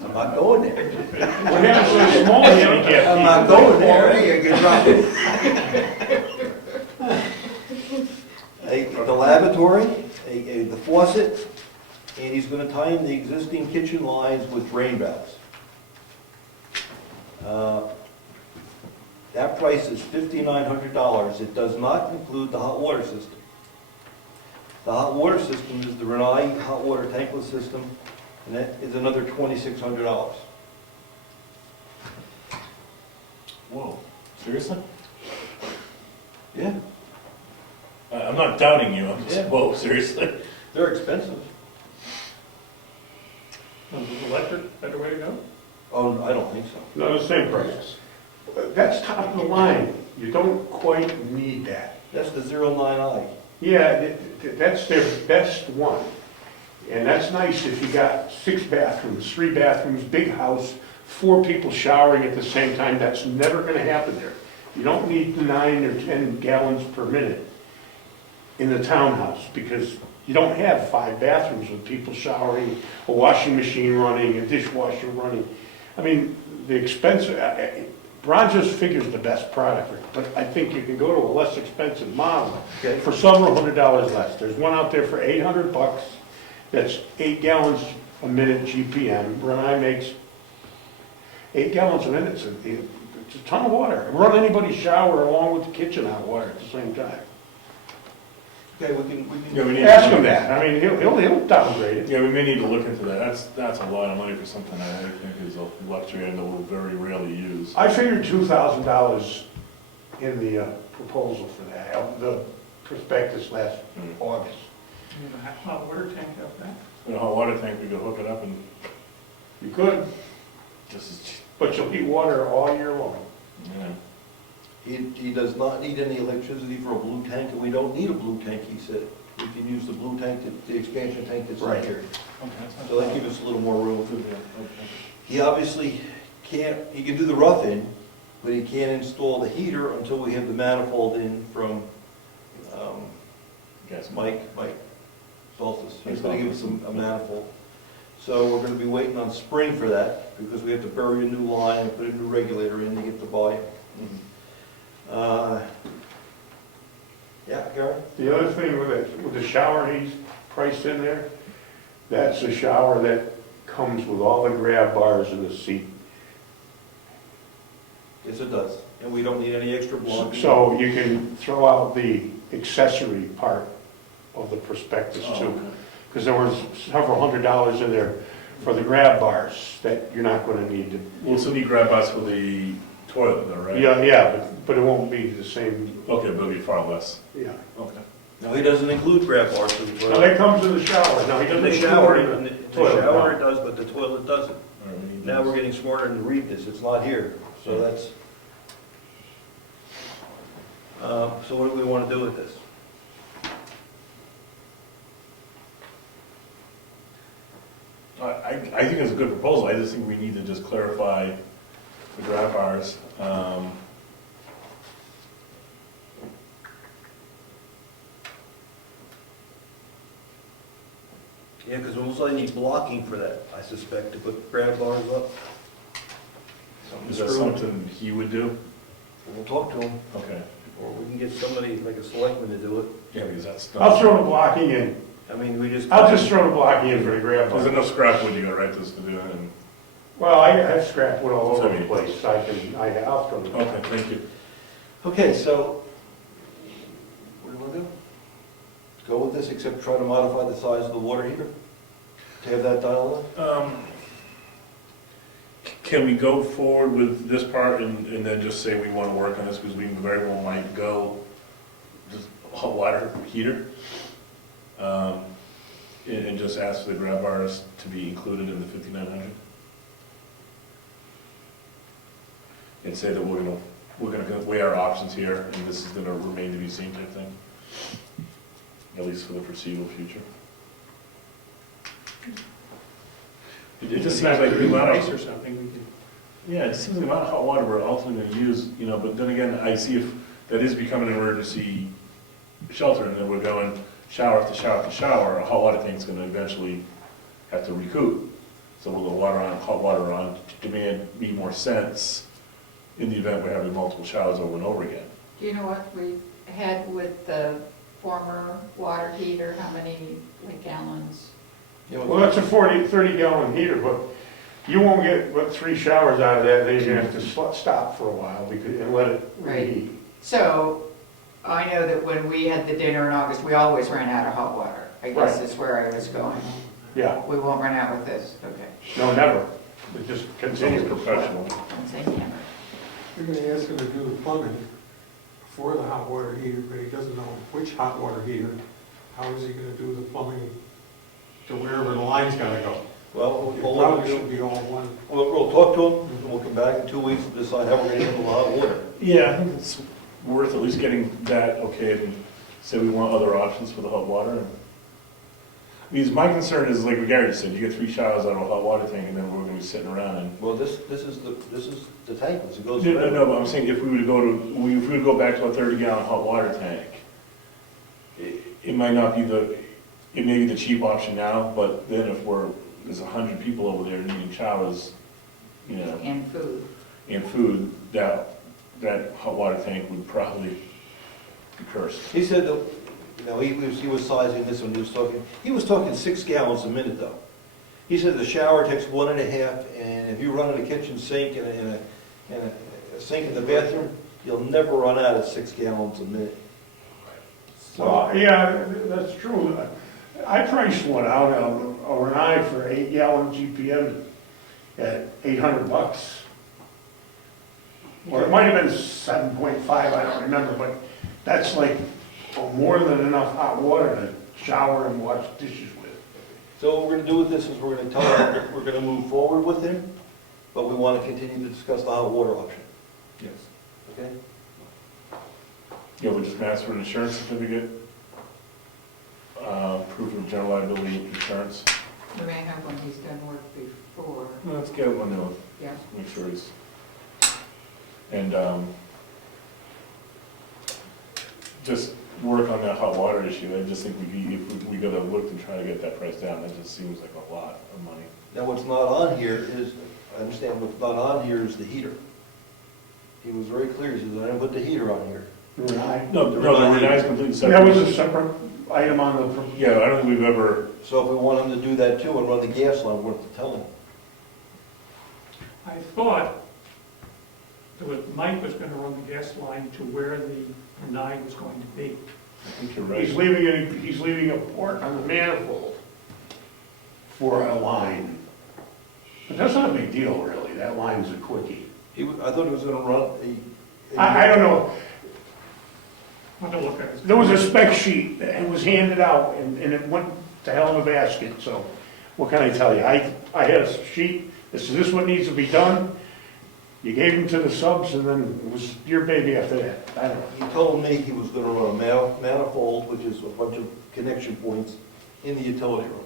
I'm not going there. What happens to the small handicap? I'm not going there. You can drop it. The lavatory, the faucet, and he's gonna tie in the existing kitchen lines with drain valves. That price is $5,900. It does not include the hot water system. The hot water system is the Renai hot water tankless system, and that is another $2,600. Whoa, seriously? Yeah, I'm not doubting you, I'm just, Yeah. whoa, seriously? they're expensive. Is electric better way to go? Oh, I don't think so. No, the same price. That's top of the line. You don't quite need that. That's the 09i. Yeah, that's their best one. And that's nice if you got 6 bathrooms, 3 bathrooms, big house, 4 people showering at the same time. That's never gonna happen there. You don't need 9 or 10 gallons per minute in the townhouse because you don't have 5 bathrooms with people showering, a washing machine running, a dishwasher running. I mean, the expensive, Ron just figures the best product, but I think you can go to a less expensive model Okay. for several $100 less. There's one out there for $800, that's 8 gallons a minute GPM. Renai makes 8 gallons a minute, it's a ton of water. Run anybody's shower along with the kitchen hot water at the same time. Okay, we Yeah, can, we need. Ask him that, I mean, he'll downgrade it. Yeah, we may need to look into that, that's a lot of money for something I think is a luxury I know we'll very rarely use. I figured $2,000 in the proposal for that, the prospectus last August. You have a hot water tank up there? In a hot water tank, we could hook it up and You could. just as cheap. But you'll need water all year long. Yeah. He does not need any electricity for a blue tank, and we don't need a blue tank, he said. We can use the blue tank, the expansion tank that's right here. So that gives us a little more room. He obviously can't, he can do the rough-in, but he can't install the heater until we have the manifold in from Yes, Mike Soltis. He's gonna give us a manifold. So we're gonna be waiting on spring for that, because we have to bury a new line and put a new regulator in to get the volume. Yeah, Gary? The other thing with the shower he's priced in there, that's a shower that comes with all the grab bars in the seat. Yes, it does. And we don't need any extra blocking. So you can throw out the accessory part of the prospectus Oh, too. okay. Because there was several $100s in there for the grab bars that you're not gonna need to. We'll still need grab bars for the toilet though, right? Yeah, but it won't be the same, Okay, but it'll be far less. yeah. Okay. No, he doesn't include grab bars for the Now, toilet. that comes in the shower, now he In doesn't. the include shower, it in the toilet. shower it does, but the toilet doesn't. All right, we need Now those. we're getting smarter and to read this, it's not here, so that's. So what do we want to do with this? I think it's a good proposal, I just think we need to just clarify the grab bars. Yeah, because we'll also need blocking for that, I suspect, to put grab bars up. Is that something he would do? We'll talk to him, Okay. or we can get somebody like a selectman to do it. Yeah, because that's. I'll throw the blocking in, I mean, we just. I'll just throw the blocking in for the grab There's bar. enough scrap wood you got, right, this to do, and, Well, I have scrap wood all over the place, I'll throw the. okay, thank you. Okay, so, what do you want to do? Go with this, except try to modify the size of the water heater? To have that dial Can we go forward with this part and then just say we want to work on this, because we very well might go just hot water heater? And just ask for the grab bars to be included in the 5,900? And say that we're gonna weigh our options here, and this is gonna remain to be seen type thing? At least for the foreseeable future. It just seems like the amount Price of, or something, we could. yeah, it just seems like the amount of hot water we're ultimately gonna use, but then again, I see if that is becoming an emergency shelter, and then we're going shower after shower after shower, a hot water tank's gonna eventually have to recoup. So will the water on, hot water on demand make more sense in the event we're having multiple showers over and over again? Do you know what we had with the former water heater, how many like gallons? Well, that's a 30 gallon heater, but you won't get but 3 showers out of that, then you have to stop for a while and let it reheat. So, I know that when we had the dinner in August, we always ran out of hot water. I guess Right. is where I was going. Yeah, We won't run out with this, okay. no, never. It just It's continues. almost professional. I'm saying never. You're gonna ask him to do the plumbing for the hot water heater, but he doesn't know which hot water heater. How is he gonna do the plumbing to wherever the line's gotta go? Well, It we'll probably should be all one. we'll talk to him, and we'll come back in 2 weeks and decide how we're gonna handle the hot water. Yeah, I think it's worth at least getting that okayed and say we want other options for the hot water. Because my concern is, like Gary just said, you get 3 showers out of a hot water tank, and then we're gonna be sitting around and. Well, this is the tank, it goes. No, but I'm saying if we were to if we would go back to a 30-gallon hot water tank, it might not be it may be the cheap option now, but then if there's 100 people over there needing showers, And food. and food, that hot water tank would probably be cursed. He said that, he was sizing this when he was talking 6 gallons a minute though. He said the shower takes 1.5, and if you run in a kitchen sink and a sink in the bathroom, you'll never run out of 6 gallons a minute. Well, yeah, that's true. I priced one out on Renai for 8 gallon GPM at $800. Or it might have been 7.5, I don't remember, but that's like more than enough hot water to shower and wash dishes with. So what we're gonna do with this is we're gonna tell him that we're gonna move forward with him, but we want to continue to discuss the hot water option, Yes. okay? Yeah, we're just gonna ask for an insurance certificate, proof of general liability insurance. We may have when he's done work before, Let's get one new, yeah. make sure it's, and, just work on that hot water issue. I just think if we gotta look and try to get that price down, that just seems like a lot of money. Now, what's not on here is, I understand what's not on here is the heater. He was very clear, he says, I didn't put the heater on here. Right. No, the Renai's completely separate. That was a separate item on the, Yeah, I don't think we've ever, So if we want him to do that too and run the gas line, we're to tell him. I thought that Mike was gonna run the gas line to where the nine was going to be. I think you're right. he's leaving a port on the manifold for a line. But that's not a big deal, really. That line's a quickie. I thought he was gonna run a. I don't know. I'll have to look at it. There was a spec sheet that was handed out, and it went to hell in a basket, so what can I tell you? I had a sheet that says, this is what needs to be done. You gave them to the subs, and then it was your baby after that. I don't know. He told me he was gonna run a manifold, which is a bunch of connection points in the utility room.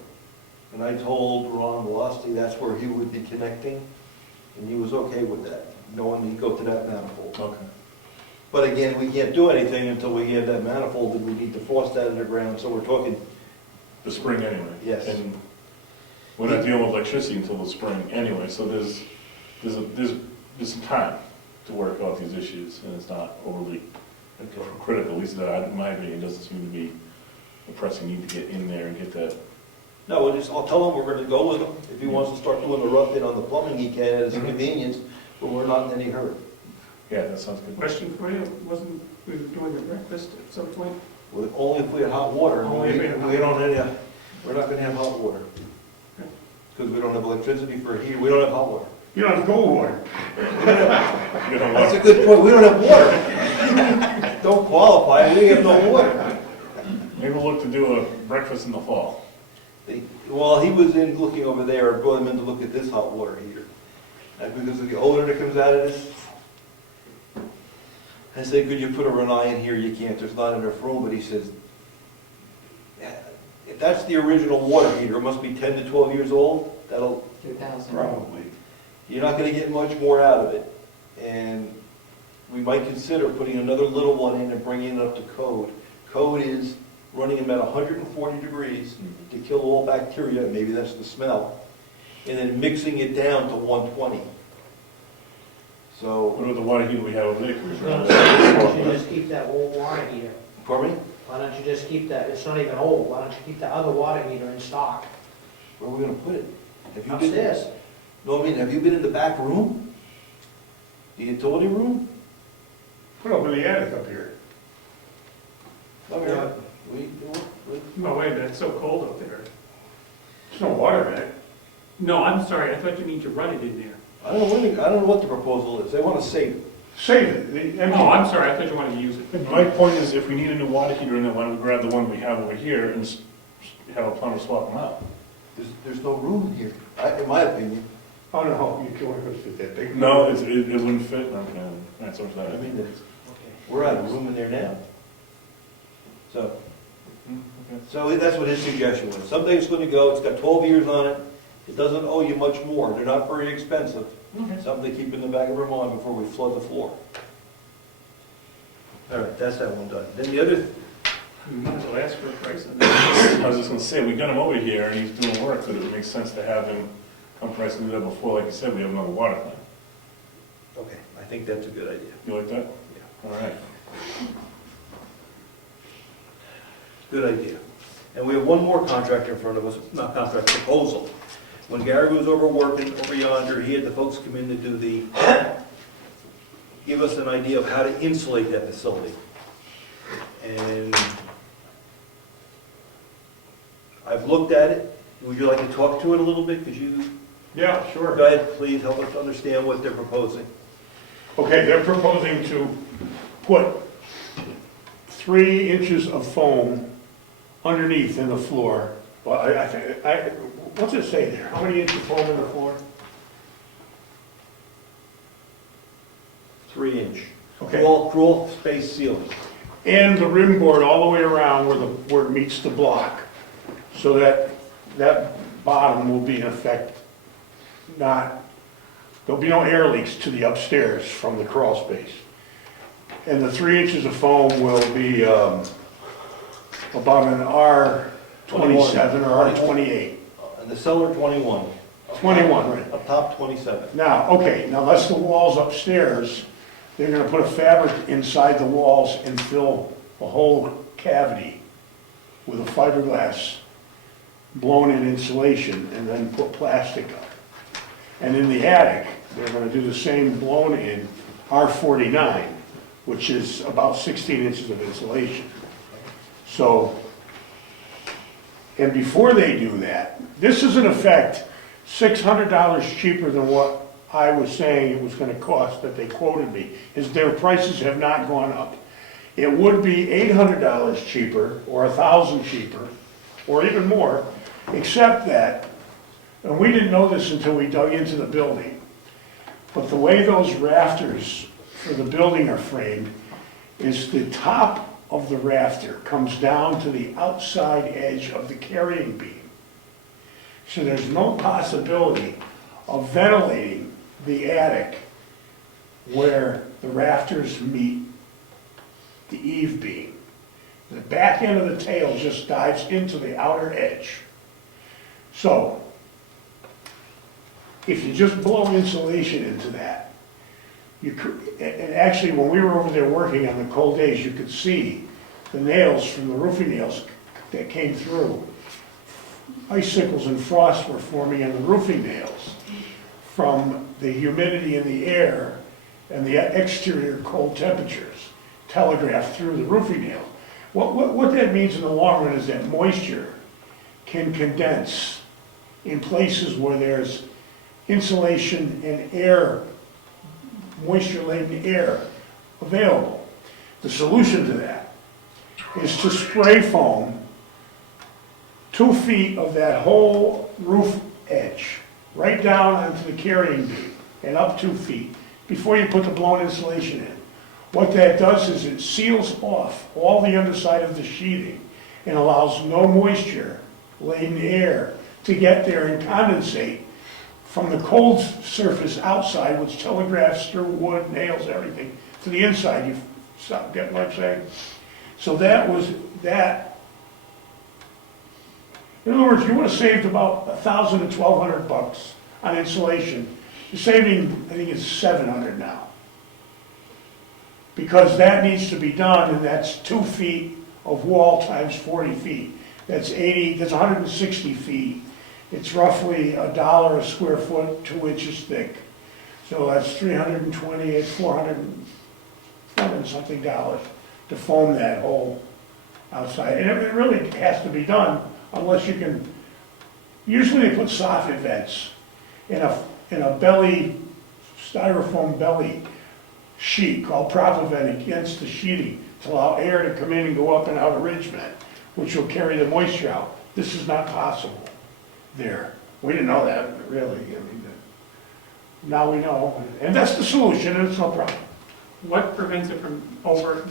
And I told Ron Velocity that's where he would be connecting, and he was okay with that, knowing he'd go to that manifold. Okay. But again, we can't do anything until we get that manifold, and we need to force that in the ground, so we're talking, The spring anyway. Yes. And we're not dealing with electricity until the spring anyway, so there's some time to work out these issues, and it's not overly critical, at least that, in my opinion, doesn't seem to be a pressing need to get in there and get that. no, I'll tell him we're gonna go with him. If he wants to start doing the rough in on the plumbing, he can at his convenience, but we're not in any hurry. Yeah, that sounds good. Question for you, wasn't we were doing the breakfast at some point? Only if we had hot water. Only if we had hot We don't have, we're not gonna have hot water. Because we don't have electricity for heat, we don't have hot water. You don't have cold water. You know, That's a good point, we don't have water. Don't qualify, we have no water. maybe we'll look to do a breakfast in the fall. Well, he was in looking over there, I brought him in to look at this hot water heater. And because of the odor that comes out of this, I said, could you put a Renai in here? You can't, there's not enough room, but he says, if that's the original water heater, it must be 10 to 12 years old, 2000. Probably. you're not gonna get much more out of it. And we might consider putting another little one in and bringing it up to code. Code is running about 140 degrees to kill all bacteria, maybe that's the smell, and then mixing it down to 120. So, What about the water heater we have over there, Commissioner? Why don't you just keep that old water heater? pardon me? Why don't you just keep that, it's not even old, why don't you keep the other water heater in stock? Where are we gonna put it? Have you been? Upstairs. No, I mean, have you been in the back room? The utility room? Put up in the attic up here. Okay. We, No, wait a minute, it's so cold up there. There's no water in it. No, I'm sorry, I thought you mean to run it in there. I don't know what the proposal is, they wanna save it. Save it. Oh, I'm sorry, I thought you wanted to use it. My point is, if we need a new water heater in there, why don't we grab the one we have over here and have a plumber swap them out? There's no room here, in my opinion. Oh, no, you can't fit that big. No, it wouldn't fit, okay, that's what I that. mean, we're out of room in there now. So, that's what his suggestion was. Someday it's gonna go, it's got 12 years on it, it doesn't owe you much more, they're not very expensive. Something to keep in the back of our mind before we flood the floor. All right, that's that one done. Then the other, You might as well ask for a price on that. I was just gonna say, we got him over here and he's doing work, but it would make sense to have him come price and do that before, like you said, we have another water plant. okay, I think that's a good idea. You like that? Yeah. All right. Good idea. And we have one more contract in front of us, not contract, proposal. When Gary was over working over yonder, he had the folks come in to do give us an idea of how to insulate that facility. And I've looked at it. Would you like to talk to it a little bit? Because you, Yeah, sure. go ahead, please help us understand what they're proposing. Okay, they're proposing to put 3 inches of foam underneath in the floor. Well, what's it say there? How many inches of foam in the floor? 3-inch. Okay. Crawl space ceiling. And the rim board all the way around where it meets the block, so that that bottom will be in effect there'll be no air leaks to the upstairs from the crawl space. And the 3 inches of foam will be about an R27 or R28. And the cellar 21. 21, right. Up top 27. Now, that's the walls upstairs. They're gonna put a fabric inside the walls and fill a whole cavity with a fiberglass blown-in insulation and then put plastic up. And in the attic, they're gonna do the same blown-in R49, which is about 16 inches of insulation. So, and before they do that, this is in effect $600 cheaper than what I was saying it was gonna cost that they quoted me, is their prices have not gone up. It would be $800 cheaper, or $1,000 cheaper, or even more, except that, and we didn't know this until we dug into the building, but the way those rafters for the building are framed is the top of the rafter comes down to the outside edge of the carrying beam. So there's no possibility of ventilating the attic where the rafters meet the eave beam. The back end of the tail just dives into the outer edge. So, if you just blow insulation into that, you could, and actually when we were over there working on the cold days, you could see the nails from the roofing nails that came through. Icicles and frost were forming in the roofing nails from the humidity in the air and the exterior cold temperatures telegraphed through the roofing nails. What that means in the long run is that moisture can condense in places where there's insulation and air, moisture-laden air available. The solution to that is to spray foam 2 feet of that whole roof edge, right down onto the carrying beam and up 2 feet before you put the blown insulation in. What that does is it seals off all the underside of the sheathing and allows no moisture-laden air to get there and condensate from the cold surface outside, which telegraphs through wood, nails, everything, to the inside. You get what I'm saying? So that was that. In other words, you would have saved about $1,000 to $1,200 on insulation. You're saving, I think it's $700 now. Because that needs to be done, and that's 2 feet of wall times 40 feet. That's 160 feet. It's roughly $1 a square foot, 2 inches thick. So that's 320, it's 400 and something dollars to foam that whole outside. And it really has to be done unless you can, usually they put soffit vents in a belly, styrofoam belly sheet called Propavent against the sheeting to allow air to come in and go up and out a ridge vent, which will carry the moisture out. This is not possible there. We didn't know that, really. I mean, now we know, and that's the solution, and it's no problem. What prevents it from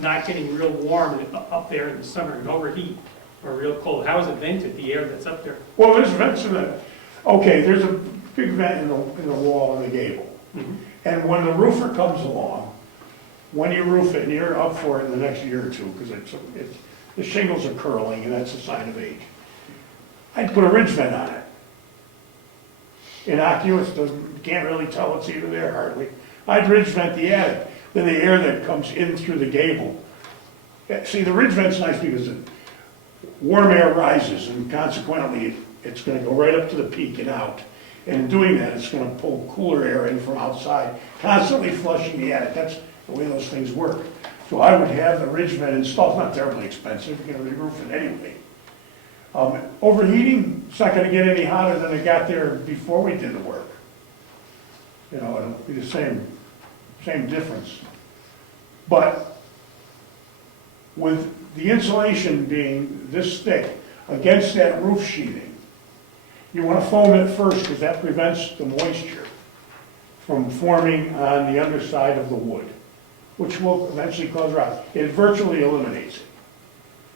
not getting real warm up there in the summer and overheat or real cold? How is it vented, the air that's up there? Well, there's vents in the, okay, there's a big vent in the wall in the gable. Mhm. And when the roofer comes along, when you roof it, and you're up for it in the next year or two, because the shingles are curling, and that's a sign of age, I'd put a ridge vent on it. Innocuous, can't really tell it's either there hardly. I'd ridge vent the attic, then the air that comes in through the gable. See, the ridge vent's nice because warm air rises, and consequently, it's gonna go right up to the peak and out. And in doing that, it's gonna pull cooler air in from outside, constantly flushing the attic. That's the way those things work. So I would have the ridge vent installed, not terribly expensive, you're gonna re-roof it anyway. Overheating, it's not gonna get any hotter than it got there before we did the work. You know, it'll be the same difference. But with the insulation being this thick against that roof sheathing, you want to foam it first because that prevents the moisture from forming on the underside of the wood. which will eventually cause rot. It virtually eliminates it.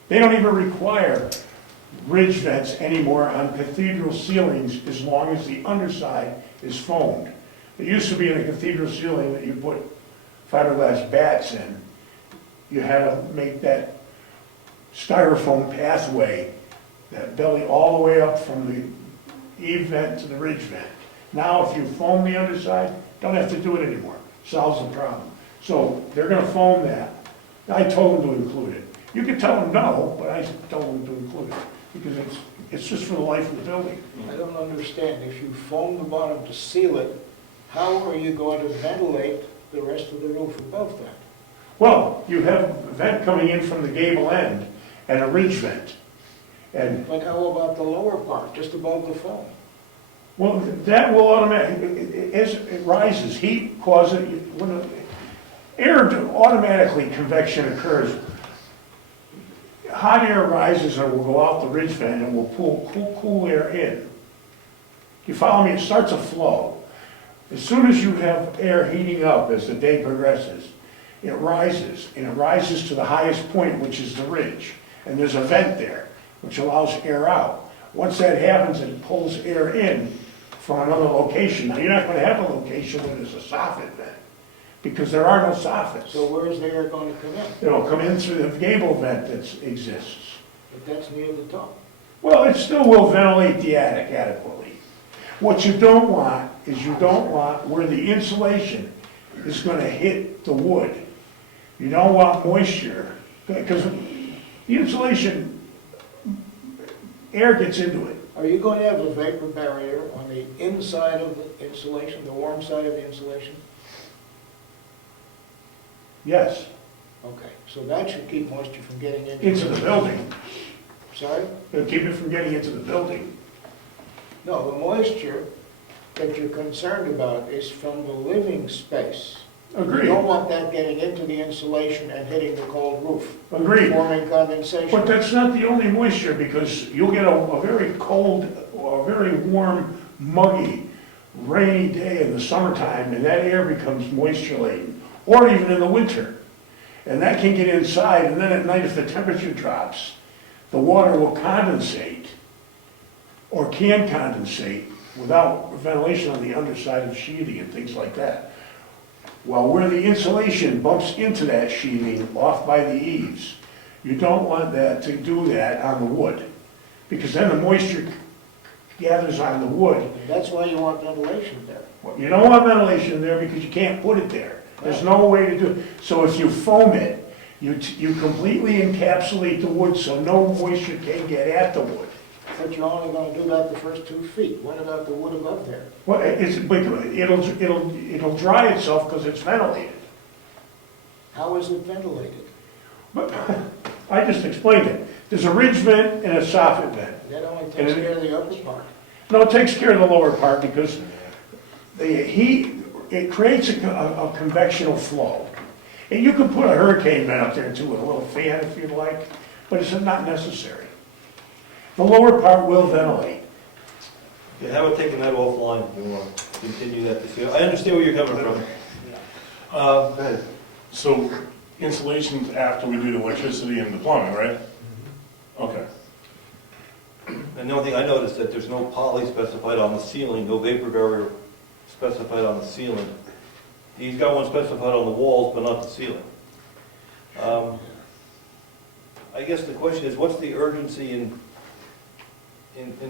They don't even require ridge vents anymore on cathedral ceilings as long as the underside is foamed. It used to be in a cathedral ceiling that you put fiberglass bats in. You had to make that styrofoam pathway, that belly all the way up from the eave vent to the ridge vent. Now, if you foam the underside, don't have to do it anymore. Solves the problem. So they're gonna foam that. I told them to include it. You could tell them no, but I told them to include it, because it's just for the life of the building. Mm-hmm. I don't understand, if you foam the bottom to seal it, how are you going to ventilate the rest of the roof above that? Well, you have a vent coming in from the gable end and a ridge vent. And, But how about the lower part, just above the foam? well, that will automatically, as it rises, heat causes, when air automatically convection occurs. Hot air rises and will go out the ridge vent and will pull cool air in. You follow me? It starts a flow. As soon as you have air heating up as the day progresses, it rises, and it rises to the highest point, which is the ridge. And there's a vent there, which allows air out. Once that happens, it pulls air in from another location. Now, you're not going to have a location where there's a soffit vent, because there are no soffits. So where's the air going to come in? It'll come in through the gable vent that exists. But that's near the top. Well, it still will ventilate the attic adequately. What you don't want is you don't want where the insulation is going to hit the wood. You don't want moisture, because the insulation, air gets into it. Are you going to have a vapor barrier on the inside of the insulation, the warm side of the insulation? Yes, Okay, so that should keep moisture from getting into the building. Sorry? It'll keep it from getting into the building. No, the moisture that you're concerned about is from the living space. You Agreed, don't want that getting into the insulation and hitting the cold roof, agreed. forming condensation. But that's not the only moisture, because you'll get a very cold, or a very warm, muggy, rainy day in the summertime, and that air becomes moisture laden, or even in the winter. And that can get inside, and then at night, if the temperature drops, the water will condensate, or can condensate, without ventilation on the underside of sheathing and things like that. Well, where the insulation bumps into that sheathing off by the eaves, you don't want that to do that on the wood, because then the moisture gathers on the wood. And that's why you want ventilation there. You don't want ventilation there because you can't put it there. There's no way to do it. So if you foam it, you completely encapsulate the wood so no moisture can get at the wood. But you're only going to do that the first 2 feet. What about the wood above there? Well, it'll dry itself because it's ventilated. How is it ventilated? But I just explained it. There's a ridge vent and a soffit vent. That only takes care of the upper part. No, it takes care of the lower part because the heat, it creates a convectional flow. And you can put a hurricane vent up there too with a little fan if you'd like, but it's not necessary. The lower part will ventilate. Yeah, how about taking that offline, if you want to continue that discussion? I understand where you're coming from. Go ahead. So insulation's after we do the electricity and the plumbing, right? Okay. And the only thing I noticed that there's no poly specified on the ceiling, no vapor barrier specified on the ceiling. He's got one specified on the walls, but not the ceiling. I guess the question is, what's the urgency in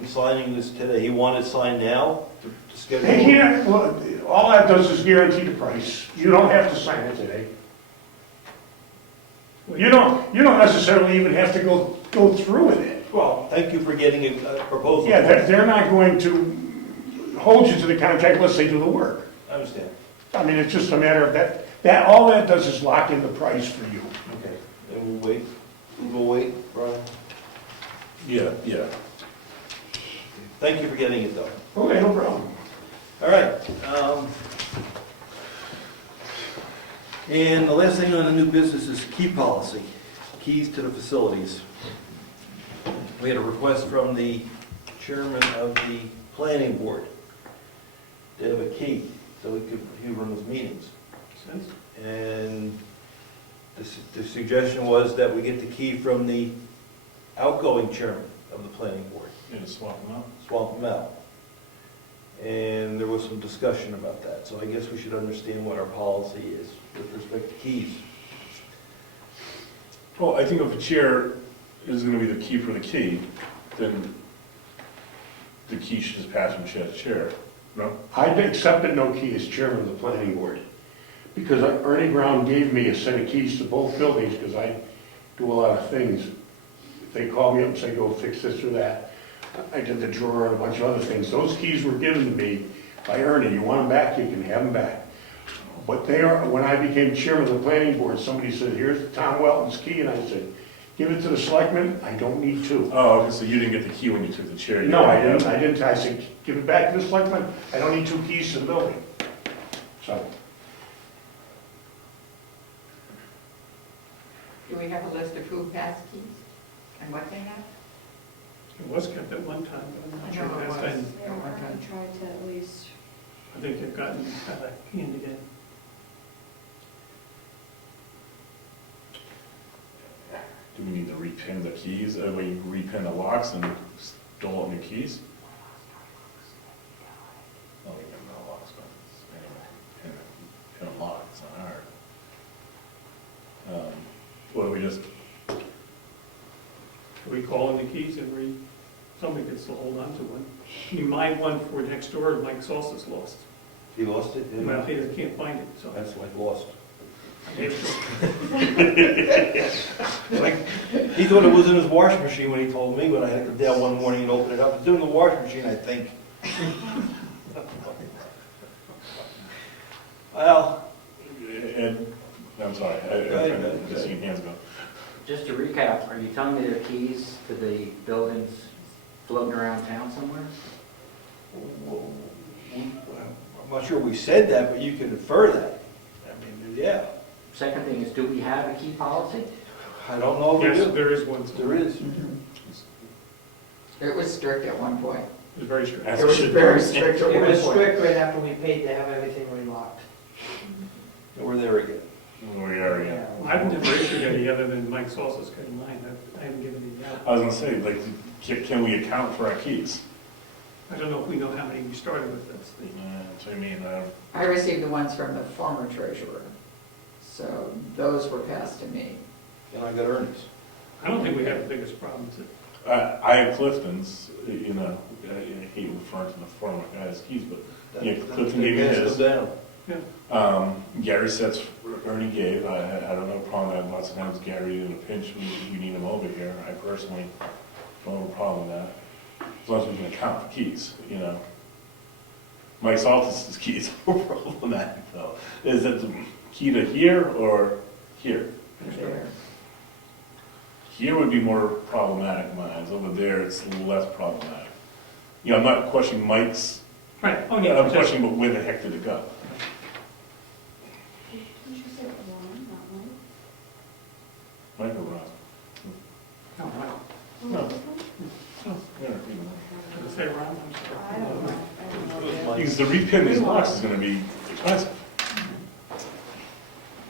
signing this today? He wanted it signed now to schedule? They can't, well, all that does is guarantee the price. You don't have to sign it today. You don't necessarily even have to go through with it. Well, thank you for getting a proposal. Yeah, they're not going to hold you to the contract unless they do the work. I understand. I mean, it's just a matter of that, all that does is lock in the price for you. Okay, and we'll wait. We'll wait, Brian. Yeah. Thank you for getting it, though. Okay, no problem. All right. And the last thing on the new business is key policy, keys to the facilities. We had a request from the chairman of the planning board to have a key so he could run his meetings. And The suggestion was that we get the key from the outgoing chairman of the planning board, Yeah, just swap them out. swap them out. And there was some discussion about that, so I guess we should understand what our policy is with respect to keys. Well, I think if the chair is gonna be the key for the key, then the key should just pass from chair to chair, no? I've accepted no key as chairman of the planning board, because Ernie Brown gave me a set of keys to both buildings, because I do a lot of things. If they call me up and say, go fix this or that, I did the drawer and a bunch of other things. Those keys were given to me by Ernie. You want them back, you can have them back. But they are, when I became chairman of the planning board, somebody said, here's Tom Welton's key, and I said, give it to the selectmen, I don't need two. Oh, okay, so you didn't get the key when you took the chair? You No, I got it. didn't, I said, give it back to the selectmen, I don't need two keys to the building. So, Do we have a list of who has keys and what they have? It was kept at one time, but I'm I not sure know it that's was. been, Yeah, Ernie tried to at least, I think they've gotten handed in. Do we need to repin the keys? When you repin the locks and stole new keys? Oh, we got no locks, but anyway, pin a lock, it's not hard. Well, we just, We call in the keys and somebody could still hold on to one. I mean, my one for next door, Mike Salsa's lost. He lost it? didn't he? Well, he can't find it, so. That's like lost. Maybe so. He thought it was in his washing machine when he told me, when I had to go down one morning and open it up. It's in the washing machine, I think. Well, and, I'm sorry, I just seen hands go. Just to recap, are you telling me there are keys to the buildings floating around town somewhere? I'm not sure we said that, but you can infer that. I mean, yeah. Second thing is, do we have a key policy? I don't know if we Yes, do. there is one. There is. It was strict at one point. It was very strict. As It it was should very be. strict at It one was point. strict right after we paid to have everything relocked. We're there again. We are, yeah. I've never issued any other than Mike Salsa's got mine. I haven't given any out. I was gonna say, like, can we account for our keys? I don't know if we know how many we started with, that's the. So I mean, I received the ones from the former treasurer, so those were passed to me. And I got Ernie's. I don't think we have the biggest problems. I have Clifton's, you know, I hate referring to the former guy's keys, but yeah, Clifton gave me his. Down. Gary sets Ernie gave. I don't have a problem with that. Lots of times Gary in a pinch, we need him over here. I personally don't have a problem with that. As long as we can account for keys, you know. Mike Saltis' keys are problematic though. Is it the key to here or here? There. Here would be more problematic, mine. Over there, it's less problematic. You know, I'm not questioning Mike's, Right, oh, yeah. I'm questioning, but where the heck did it go? didn't you say one, not one? Mike or Ron? Oh, wow. No. Oh, Yeah, Did I say Ron? I'm sorry. I don't know, I don't know. because to repin these locks is gonna be expensive.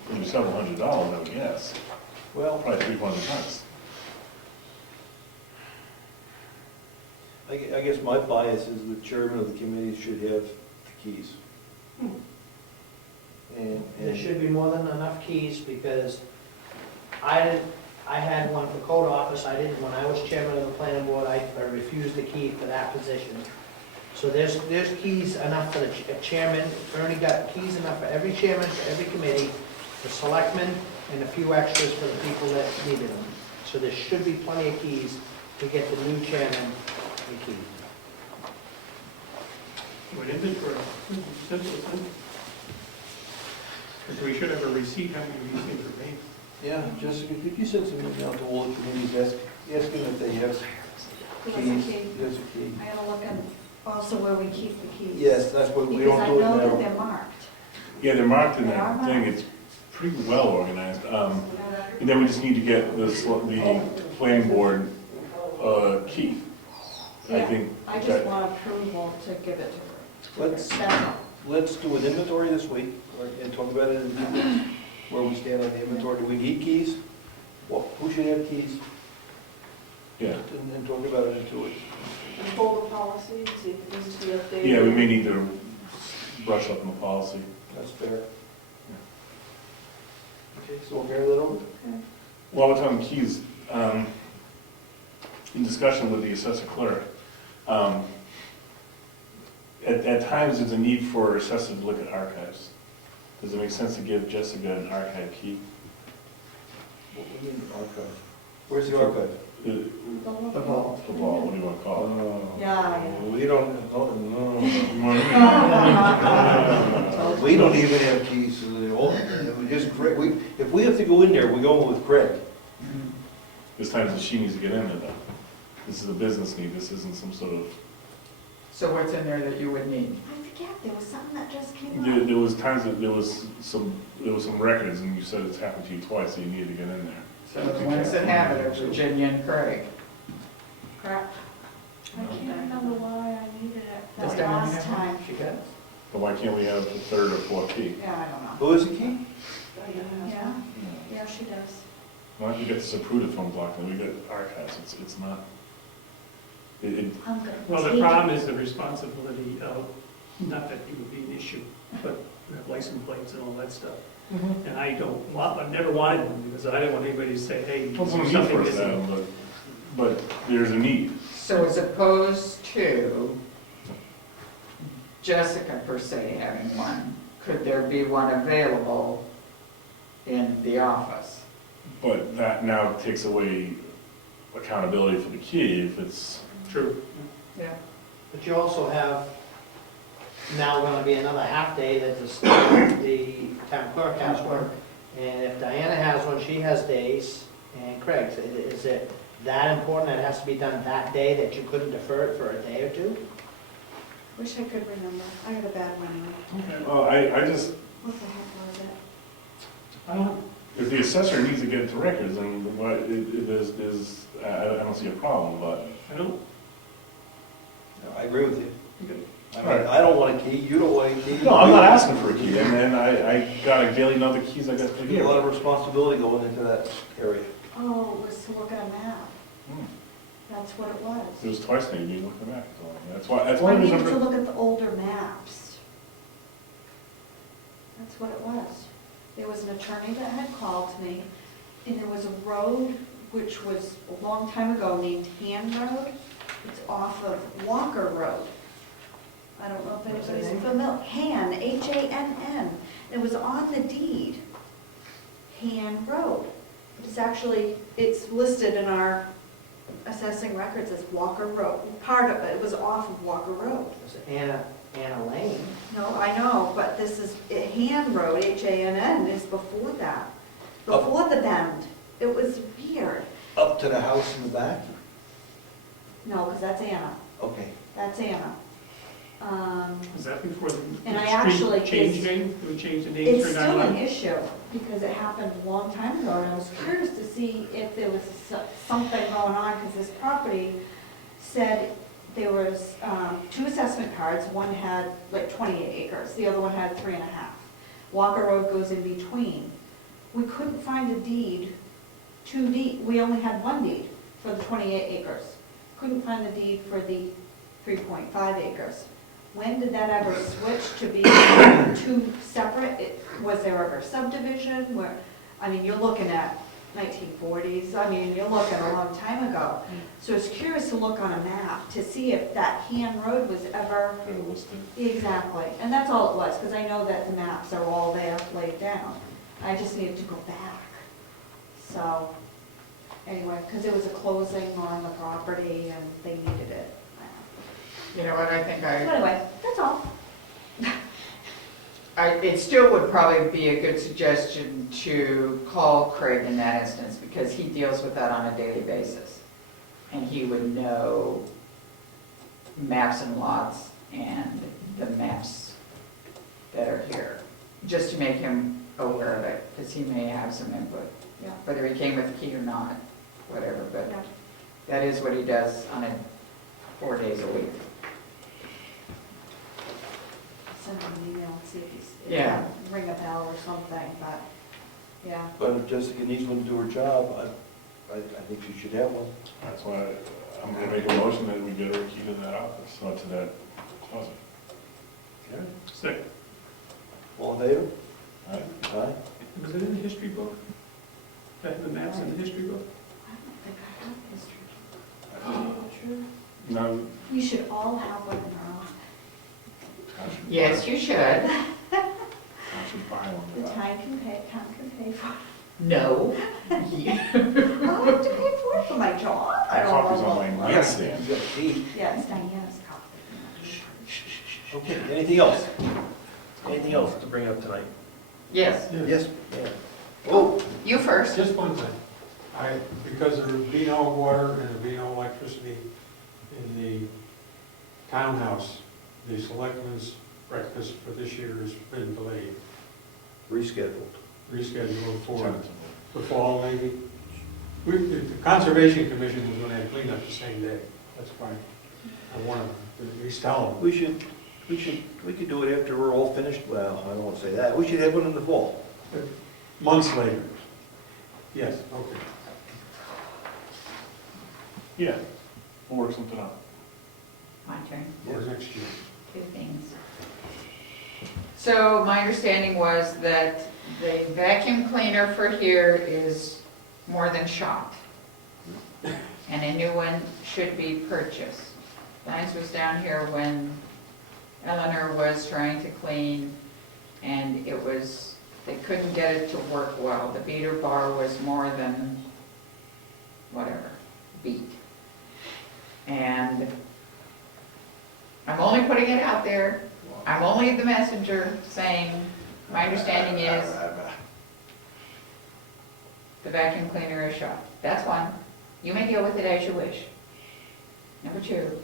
It'll be several $100, I would guess. Well, Probably $300. I guess my bias is the chairman of the committee should have the keys. And There should be more than enough keys, because I had one for code office, I didn't, when I was chairman of the planning board, I refused a key for that position. So there's keys enough for the chairman, Ernie got keys enough for every chairman, for every committee, the selectmen, and a few extras for the people that needed them. So there should be plenty of keys to get the new chairman the key. What inventory? Simple, simple. Because we should have a receipt how many of these things are made. Yeah, Jessica, could you send some email to all the committees asking if they have Who has a keys? key? Who has a key? I gotta look at also where we keep the keys. Yes, that's what, we Because don't I do it know that now. they're marked. Yeah, they're marked in They are that thing, marked. it's pretty well organized. And then we just need to get the planning board key. I Yeah, think I just that, want approval to give it to her. Let's, That's all. let's do an inventory this week and talk about it in detail. where we stand on the inventory? Do we need keys? Who should have keys? Yeah. And talk about it into it. And hold the policy, and see if it needs to be updated. Yeah, we may need to brush up on the policy. That's fair. Okay, so we'll carry that over? While we're talking keys, in discussion with the assessor clerk, at times there's a need for assessors to look at archives. Does it make sense to give Jessica an archive key? What do you mean archive? Where's the archive? The The vault, what do you want to call it? Yeah, We don't, no. You want to- We don't even have keys to the old, we just, if we have to go in there, we're going with Craig. There's times that she needs to get in there though. This is a business need, this isn't some sort of, So what's in there that you would need? I forget, there was something that just came there up. there was times that there was some records and you said it's happened to you twice, so you needed to get in there. So the ones that have it are Virginia and Craig. Correct. I can't remember why I needed it Does that Diana last have one? time. She does. But why can't we have the third or fourth key? Yeah, I don't know. Who is the key? Yeah, yeah, she does. Why don't we get the Zapruder phone block, and we got archives, it's not, it, I'm gonna Well, the take it. problem is the responsibility of, not that it would be an issue, but we have license plates and all that stuff. And I don't want, I've never wanted one, because I don't want anybody to say, hey, well, it's a need something for us missing. now, but there's a need. So as opposed to Jessica per se having one, could there be one available in the office? But that now takes away accountability for the key if it's, True. Yeah. But you also have now gonna be another half day that the town clerk has one. And if Diana has one, she has days, and Craig's. Is it that important that it has to be done that day, that you couldn't defer it for a day or two? Wish I could remember. I got a bad memory. well, I just, What the heck was it? I don't, if the assessor needs to get it to records, then what, there's, I don't see a problem, but. I don't, I agree with you. okay. I mean, I don't want a key, you don't want a key. No, I'm not asking for a key, and then I got a daily number of keys I got to There's a lot give. of responsibility going into that area. Oh, it was to look at a map. Hmm. That's what it was. It was twice now, you need to look at the map, that's why, that's I one of the needed to reasons. look at the older maps. That's what it was. There was an attorney that had called me, and there was a road which was a long time ago named Han Road. It's off of Walker Road. I don't know if What's the anybody's name? familiar. Han, Hann. It was on the deed, Han Road. It's actually, it's listed in our assessing records as Walker Road. Part of it was off of Walker Road. Is it Anna Lane? No, I know, but this is, Han Road, Hann, is before that. Before the bend. It was weird. Up to the house in the back? No, because that's Anna. Okay. That's Anna. Was that before the And I street actually- change name? Do we change the names It's for still an 9/11? issue because it happened a long time ago, and I was curious to see if there was something going on, because this property said there was 2 assessment cards. One had like 28 acres, the other one had 3.5. Walker Road goes in between. We couldn't find a deed, 2 deed, we only had 1 deed for the 28 acres. Couldn't find the deed for the 3.5 acres. When did that ever switch to be 2 separate? Was there ever subdivision where, I mean, you're looking at 1940s, I mean, you're looking a long time ago. So I was curious to look on a map to see if that Han Road was ever, exactly, and that's all it was, because I know that the maps are all there laid down. I just needed to go back. So, anyway, because there was a closing on the property and they needed it. You know what, I think So anyway, that's all. it still would probably be a good suggestion to call Craig in that instance, because he deals with that on a daily basis. And he would know maps and lots and the maps that are here, just to make him aware of it, because he may have some input. Yeah. Whether he came with a key or not, whatever, but Yeah. that is what he does on 4 days a week. Send him an email and see if he's, Yeah. ring a bell or something, but Yeah. But if Jessica needs one to do her job, I think she should have one. That's why I'm gonna make a motion that we get her a key to that office, not to that closet. Okay. Second. All in favor? Aye. Aye. Was it in the history book? Back in the maps in the history book? I don't think I have history. True. No, You should all have one in our office. town should buy- Yes, you should. Town should buy The one. town can pay for it. No. I have to pay for it for my job. I have copies on my Yeah, nightstand. you got a key. Yeah, it's Diana's copy. Okay, anything else? Anything else to bring up tonight? Yes, Yes, ma'am. Oh, you first. Just one thing. Because there would be no water and there'd be no electricity in the townhouse, the selectmen's breakfast for this year has been delayed, rescheduled. rescheduled for Tentatively. the fall maybe. The Conservation Commission was gonna have cleanup the same day. That's why I wanted to at least tell them. We could do it after we're all finished. Well, I don't want to say that. We should have one in the fall. Months later. Yes, okay. Yeah, we'll work something out. My turn. Or next year. Two things. So my understanding was that the vacuum cleaner for here is more than shot. And a new one should be purchased. Lance was down here when Eleanor was trying to clean, and they couldn't get it to work well. The beater bar was more than, whatever, beat. And I'm only putting it out there. I'm only the messenger saying, my understanding is the vacuum cleaner is shot. That's one. You may deal with it as you wish. Number two,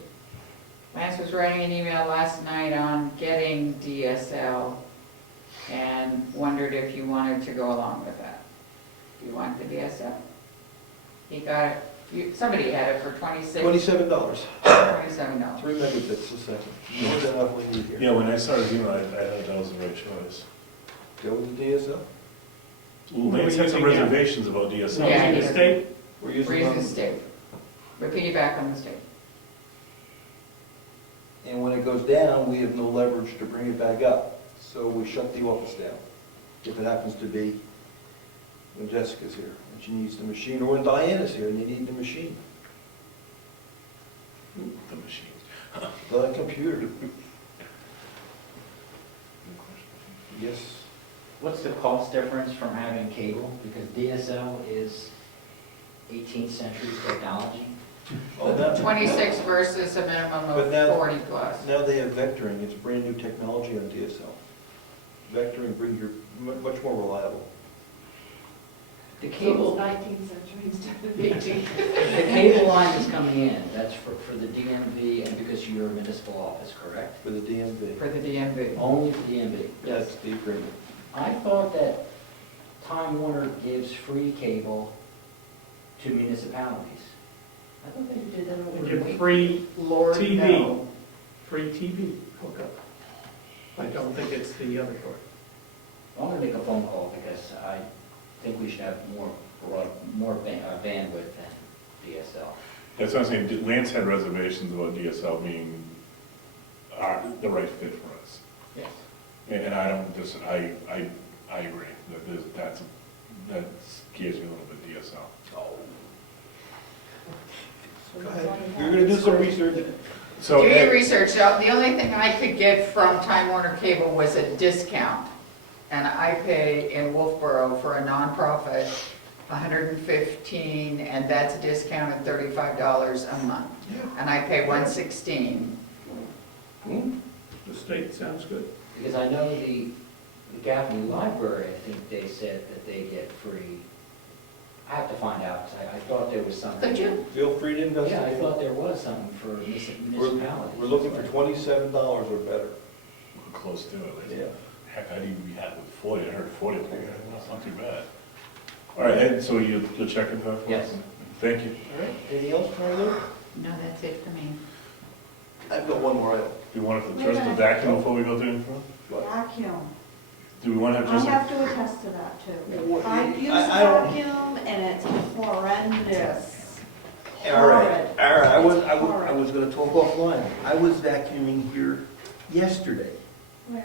Lance was writing an email last night on getting DSL and wondered if you wanted to go along with that. Do you want the DSL? He got it, somebody had it for $27. $27. 3 megabits a second. More than enough we need here. Yeah, when I started doing it, I thought that was the right choice. Go with the DSL? Lance had some reservations about DSL. Yeah, The state, We're We're using using them. the state. We piggyback on the state. And when it goes down, we have no leverage to bring it back up. So we shut the office down. If it happens to be when Jessica's here and she needs the machine, or when Diana's here and you need the machine, The machine. the computer. Yes. What's the cost difference from having cable? Because DSL is 18th century technology. Oh, now, 26 versus a minimum But of now- 40 plus. now they have vectoring. It's brand new technology on DSL. Vectoring brings your, much more reliable. The So cable, it's 19th century instead of 18th. the cable line is coming in, that's for the DMV and because you're a municipal office, correct? For the DMV. For the DMV. Only for DMV. That's the agreement. I thought that Time Warner gives free cable to municipalities. I thought they did that over we in give Wake. free Lord, TV, no. free TV hookup. I don't think it's the other door. I'm gonna make a phone call because I think we should have more bandwidth than DSL. That's what I'm saying, Lance had reservations about DSL being the right fit for us. Yes. And I don't I agree, that scares me a little bit, DSL. Go ahead. You're gonna do some research. So, Do your research. Now, the only thing I could get from Time Warner Cable was a discount. And I pay in Wolfboro for a nonprofit, $115, and that's a discount of $35 a month. And I pay $116. The state sounds good. Because I know the Gaffney Library, I think they said that they get free. I have to find out, because I thought there was something. Could you? Feel free to Yeah, I investigate. thought there was something for municipalities. We're looking for $27 or better. we're close to it. Yeah. Heck, I'd even be happy with 40, I heard 40, that's not too bad. All right, Ed, so you'll check into that for us? Yes. Thank you. All right, anything else, Marlo? No, that's it for me. I've got one more item. Do you want us to trust the vacuum before we go through info? What? Vacuum. Do we want to have I just, have to attest to that too. Well, I've used I don't- vacuum and it's horrendous. All right, Horrid. all right, I Horrid. was gonna talk offline. I was vacuuming here yesterday Where?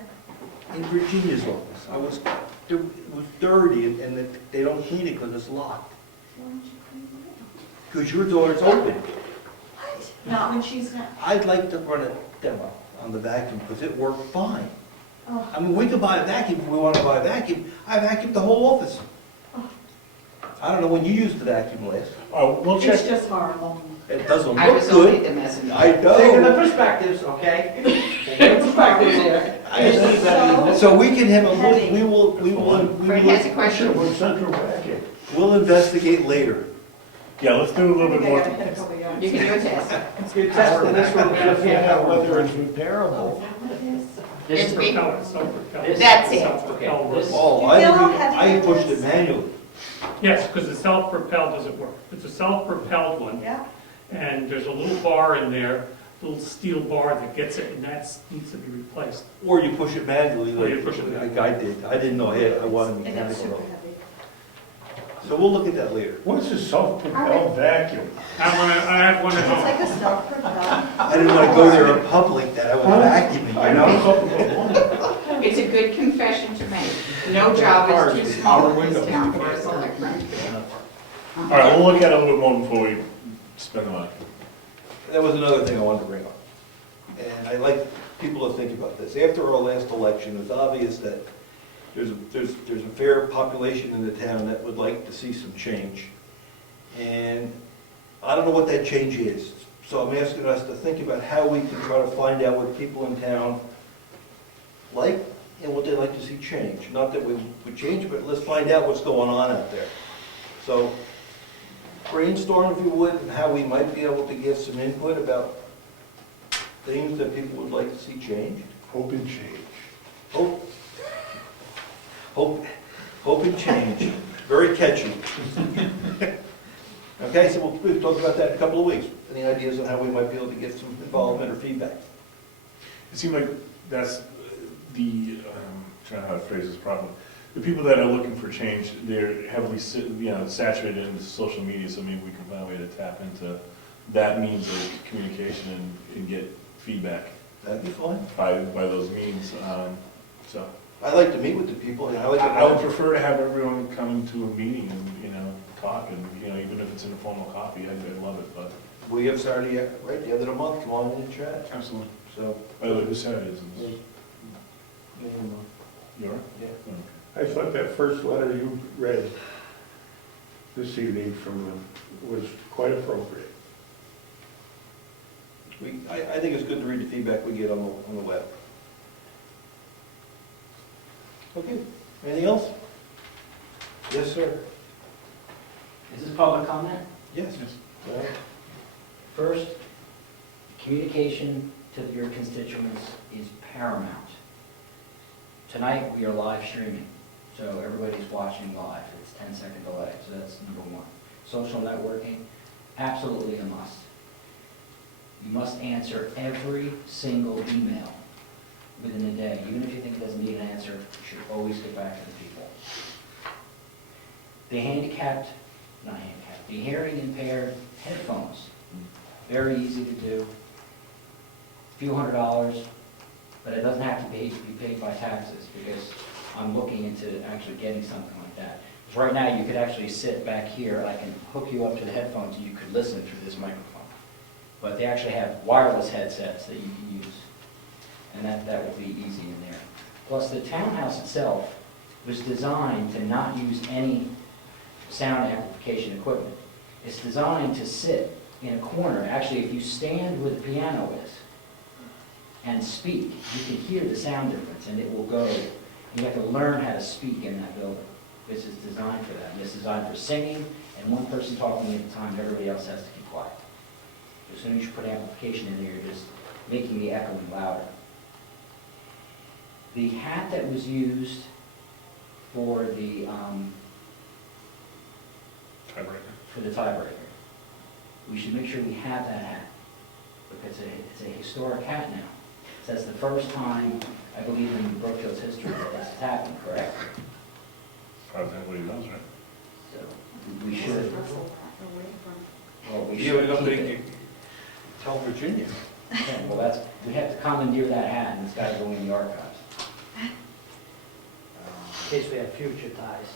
in Virginia's office. It was dirty and they don't clean it because it's locked. Why don't you clean it? Because your door's open. What? Not when she's not. I'd like to run a demo on the vacuum because it worked fine. Oh. I mean, we could buy a vacuum if we want to buy a vacuum. I vacuumed the whole office. Oh. I don't know when you used the vacuum last. we'll check. It's just horrible. It doesn't I look was only good. the messenger. I Taking the know. perspectives, okay? Taking the perspectives here. So we can have a look, Heavy. we will, Fred has a question. central vacuum. we'll investigate later. Yeah, let's do a little bit I more. gotta hit a couple yards. You can do a test. You're testing this one, just Whether it's Oh, repairable. is that what it is? This It's is be- Propelled, self-propelled. That's it. Self-propelled Okay, this- Oh, You feel how heavy I it pushed is? it manually. Yes, because the self-propelled doesn't work. It's a self-propelled one, Yeah. and there's a little bar in there, little steel bar that gets it, and that needs to be replaced. Or you push it manually Or you like push it like I did. I didn't know I wanted And it's mechanical. super though. heavy. So we'll look at that later. What's a self-propelled vacuum? I have one at It's home. like a self-propelled. I didn't want to go there in public that I was vacuuming, I you know know? something. It's a good confession to make. No job is too small in this town for a selectman. All right, we'll look at it a little bit more before we spend the money. That was another thing I wanted to bring up. And I'd like people to think about this. After our last election, it's obvious that there's a fair population in the town that would like to see some change. And I don't know what that change is. So I'm asking us to think about how we can try to find out what people in town like and what they like to see change. Not that we would change, but let's find out what's going on out there. So brainstorm, if you would, and how we might be able to get some input about things that people would like to see change. Hope and change. Hope and change. Very catchy. Okay, so we'll talk about that in a couple of weeks. Any ideas on how we might be able to get some involvement or feedback? It seems like that's trying to how to phrase this properly. The people that are looking for change, they're heavily, saturated into social media, so maybe we can find a way to tap into that means of communication and get feedback That'd be fine. by those means. So I like to meet with the people, and I like I would to... prefer to have everyone come to a meeting and, talk, and, even if it's an informal coffee, I'd love it, but. We have Saturday, right, the end of the month, come on in and chat. Absolutely. So, By the way, who said it is? You're? yeah. I thought that first letter you read this evening was quite appropriate. I think it's good to read the feedback we get on the web. Okay, anything else? Yes, sir. Is this public comment? Yes. Well, First, communication to your constituents is paramount. Tonight, we are live streaming, so everybody's watching live. It's 10-second delay, so that's number one. Social networking, absolutely a must. You must answer every single email within a day. Even if you think it doesn't need an answer, you should always get back to the people. The the hearing impaired headphones, very easy to do. Few $100s, but it doesn't have to be paid by taxes, because I'm looking into actually getting something like that. Because right now, you could actually sit back here, I can hook you up to the headphones, and you could listen through this microphone. But they actually have wireless headsets that you can use, and that would be easy in there. Plus, the townhouse itself was designed to not use any sound amplification equipment. It's designed to sit in a corner. Actually, if you stand where the piano is and speak, you can hear the sound difference, and it will go. You have to learn how to speak in that building. This is designed for that. It's designed for singing, and one person talking at a time, everybody else has to keep quiet. As soon as you put amplification in there, you're just making the echoing louder. The hat that was used for the tiebreaker, we should make sure we have that hat, because it's a historic hat now. So that's the first time I believe in Brookfield's history that this has happened, correct? As far as anybody knows, right? So we should, well, we Yeah, we should don't keep think it. Tell Virginia. Okay, well, that's, we have to commandeer that hat and it's got to go in the archives. In case we have future ties.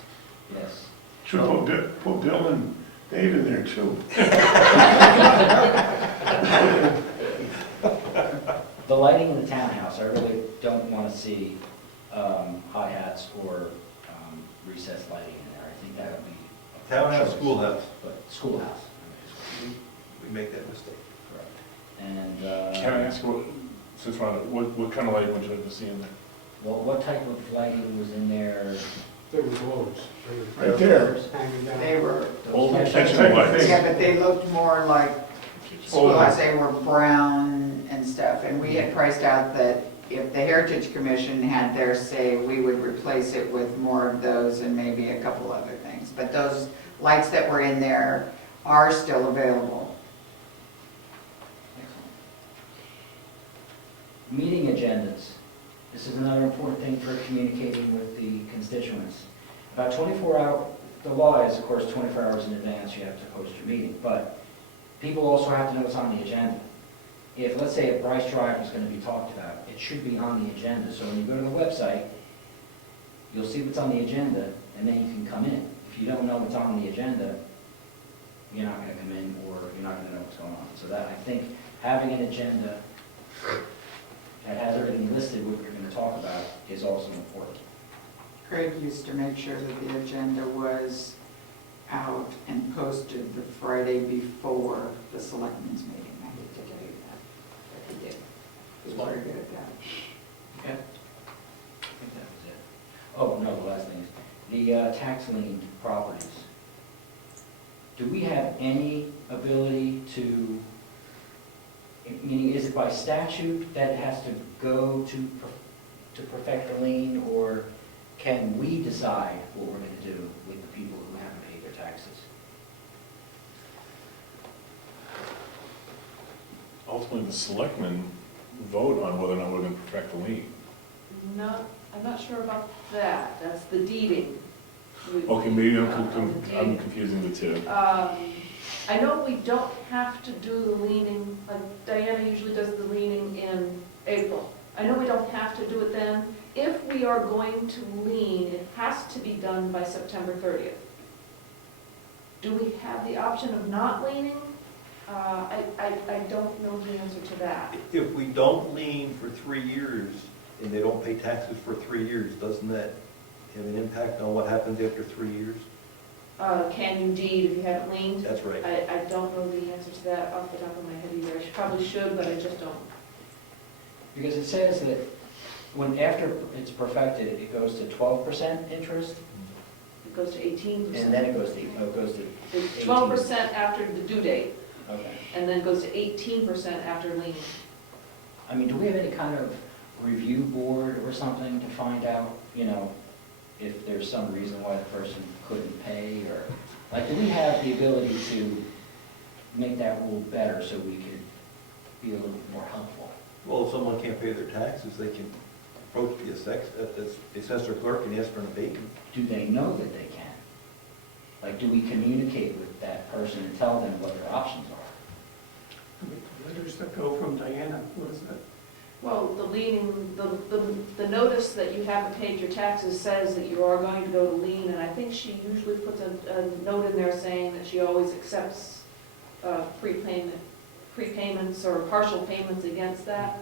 Yes. Should put Bill and Dave in there too. The lighting in the townhouse, I really don't want to see high hats or recessed lighting in there. I think that would be. a Townhouse, choice. schoolhouse, But schoolhouse. we make that mistake. Correct. And, Can I ask since we're on it, what kind of lighting would you like to see in there? well, what type of lighting was in there? There was loads. Right there. Hanging down. They were, Old Yeah, kitchen type of lights. thing. yeah, but they looked more like schoolhouse, they were brown and stuff. And we had priced out that if the Heritage Commission had their say, we would replace it with more of those and maybe a couple other things. But those lights that were in there are still available. Excellent. Meeting agendas. This is another important thing for communicating with the constituents. About 24 hours, the law is, of course, 24 hours in advance you have to post your meeting, but people also have to know what's on the agenda. If, let's say, a Bryce Drive is going to be talked about, it should be on the agenda. So when you go to the website, you'll see what's on the agenda, and then you can come in. If you don't know what's on the agenda, you're not going to come in, or you're not going to know what's going on. So that, I think, having an agenda that has everything listed, what we're going to talk about, is also important. Craig used to make sure that the agenda was out and posted the Friday before the selectmen's meeting. I hate to tell you that, but he did. He was very good at that. Okay. I think that was it. Oh, no, the last thing is, the tax lien properties. Do we have any ability to, meaning is it by statute that it has to go to perfect the lien, or can we decide what we're going to do with the people who haven't paid their taxes? Ultimately, the selectmen vote on whether or not we're going to perfect the lien. No, I'm not sure about that, that's the deeding. Okay, maybe The I'm deeding. confusing the two. I know we don't have to do the leaning, like Diana usually does the leaning in April. I know we don't have to do it then. If we are going to lean, it has to be done by September 30th. Do we have the option of not leaning? I don't know the answer to that. If we don't lien for 3 years and they don't pay taxes for 3 years, doesn't that have an impact on what happens after 3 years? Can you deed if you haven't leaned? That's right. I don't know the answer to that off the top of my head either. I probably should, but I just don't. Because it says that when, after it's perfected, it goes to 12% interest, It goes to 18%. and then it goes to 18%. It's 12% after the due date, Okay. and then goes to 18% after leaning. I mean, do we have any kind of review board or something to find out, if there's some reason why the person couldn't pay, or, like, do we have the ability to make that rule better so we could be a little bit more helpful? Well, if someone can't pay their taxes, they can approach the assessor clerk and ask for an abatement. Do they know that they can? Like, do we communicate with that person and tell them what their options are? Letters that go from Diana, what is that? Well, the leaning, the notice that you haven't paid your taxes says that you are going to go to lien, and I think she usually puts a note in there saying that she always accepts prepayments or partial payments against that.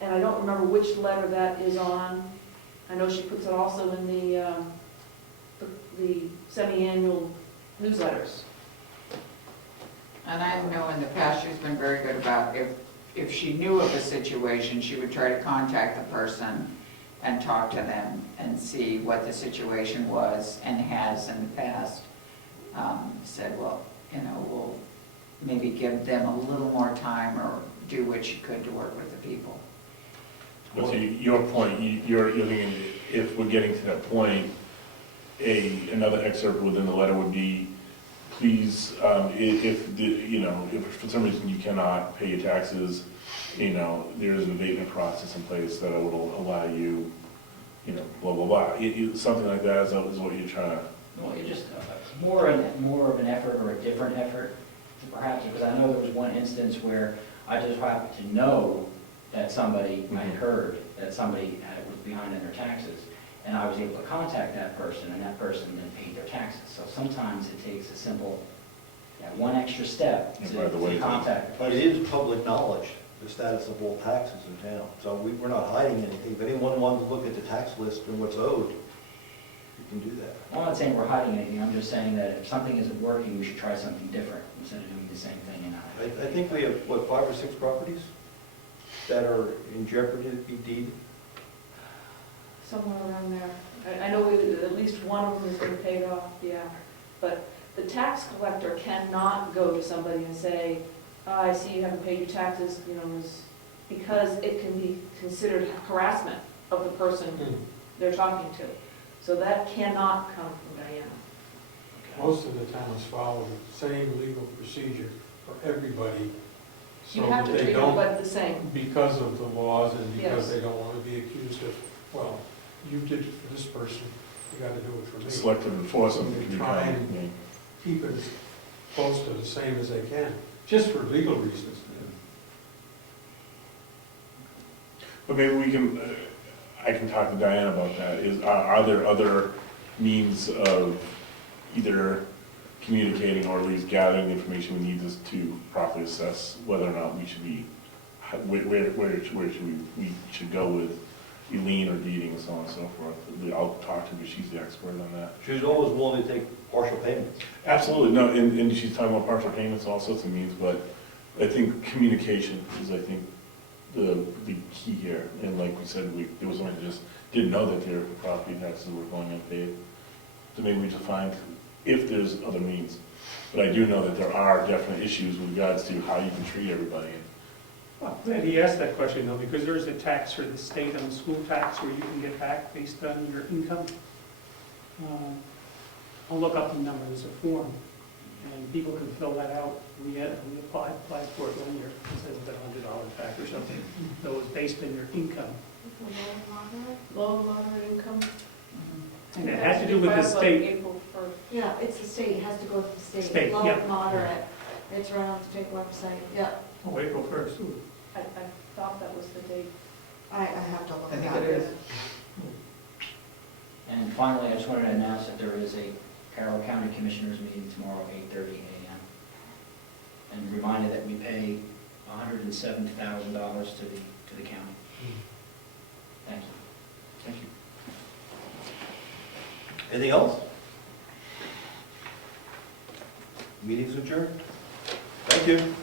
And I don't remember which letter that is on. I know she puts it also in the semi-annual newsletters. And I know in the past, she's been very good about if she knew of a situation, she would try to contact the person and talk to them and see what the situation was, and has in the past said, well, we'll maybe give them a little more time or do what she could to work with the people. But to your point, you're thinking if we're getting to that point, another excerpt within the letter would be please, if, if for some reason you cannot pay your taxes, there is an abatement process in place that will allow you, blah, blah, blah. Something like that is what you're trying to. Well, you're just more of an effort or a different effort, perhaps, because I know there was one instance where I just happened to know that somebody, I had heard that somebody was behind in their taxes, and I was able to contact that person, and that person then paid their taxes. So sometimes it takes a simple, one extra step And by the way, to contact the It person. is public knowledge, the status of all taxes in town. So we're not hiding anything. If anyone wanted to look at the tax list and what's owed, you can do that. Well, I'm not saying we're hiding anything, I'm just saying that if something isn't working, we should try something different instead of doing the same thing. I think we have, 5 or 6 properties that are in jeopardy to be deeded? Somewhere around there. I know at least one of them has been paid off, yeah. But the tax collector cannot go to somebody and say, oh, I see you haven't paid your taxes, because it can be considered harassment of the person they're talking to. So that cannot come from Diana. Most of the towns follow the same legal procedure for everybody. You so have that to they treat don't- everybody the same. Because of the laws and because Yes. they don't want to be accused of, well, you did it for this person, you got to do it for me. Selective enforcement can be Try kind and- of, Keep it as close to the same as they can, just for legal reasons. but maybe we can, I can talk to Diane about that. Are there other means of either communicating or at least gathering the information we need to properly assess whether or not we should be, where should we should go with lien or deeding and so on and so forth. I'll talk to her, she's the expert on that. She was always willing to take partial payments. Absolutely, no, and she's talking about partial payments, all sorts of means, but I think communication is, the key here. And like we said, there was someone who just didn't know that their property taxes were going unpaid. So maybe we just find if there's other means. But I do know that there are definite issues with regards to how you can treat everybody. Well, glad he asked that question though, because there is a tax for the state on the school tax where you can get back based on your income. I'll look up the number, there's a form, and people can fill that out. We applied for it one year, it says it's $100 back or something, so it was based on your income. Low and moderate income. And it has to do with the state. April 1st. Yeah, it's the state, it has to go to the state. State, Low yeah. and moderate, it's right on the state website, yeah. Oh, April 1st. Ooh. I thought that was the date. I have to look I at think that. it is. And finally, I just wanted to announce that there is a Carroll County Commissioners meeting tomorrow at 8:30 a.m. And reminded that we pay $170,000 to the county. Thank you. Thank you. Anything else? Meeting's adjourned. Thank you.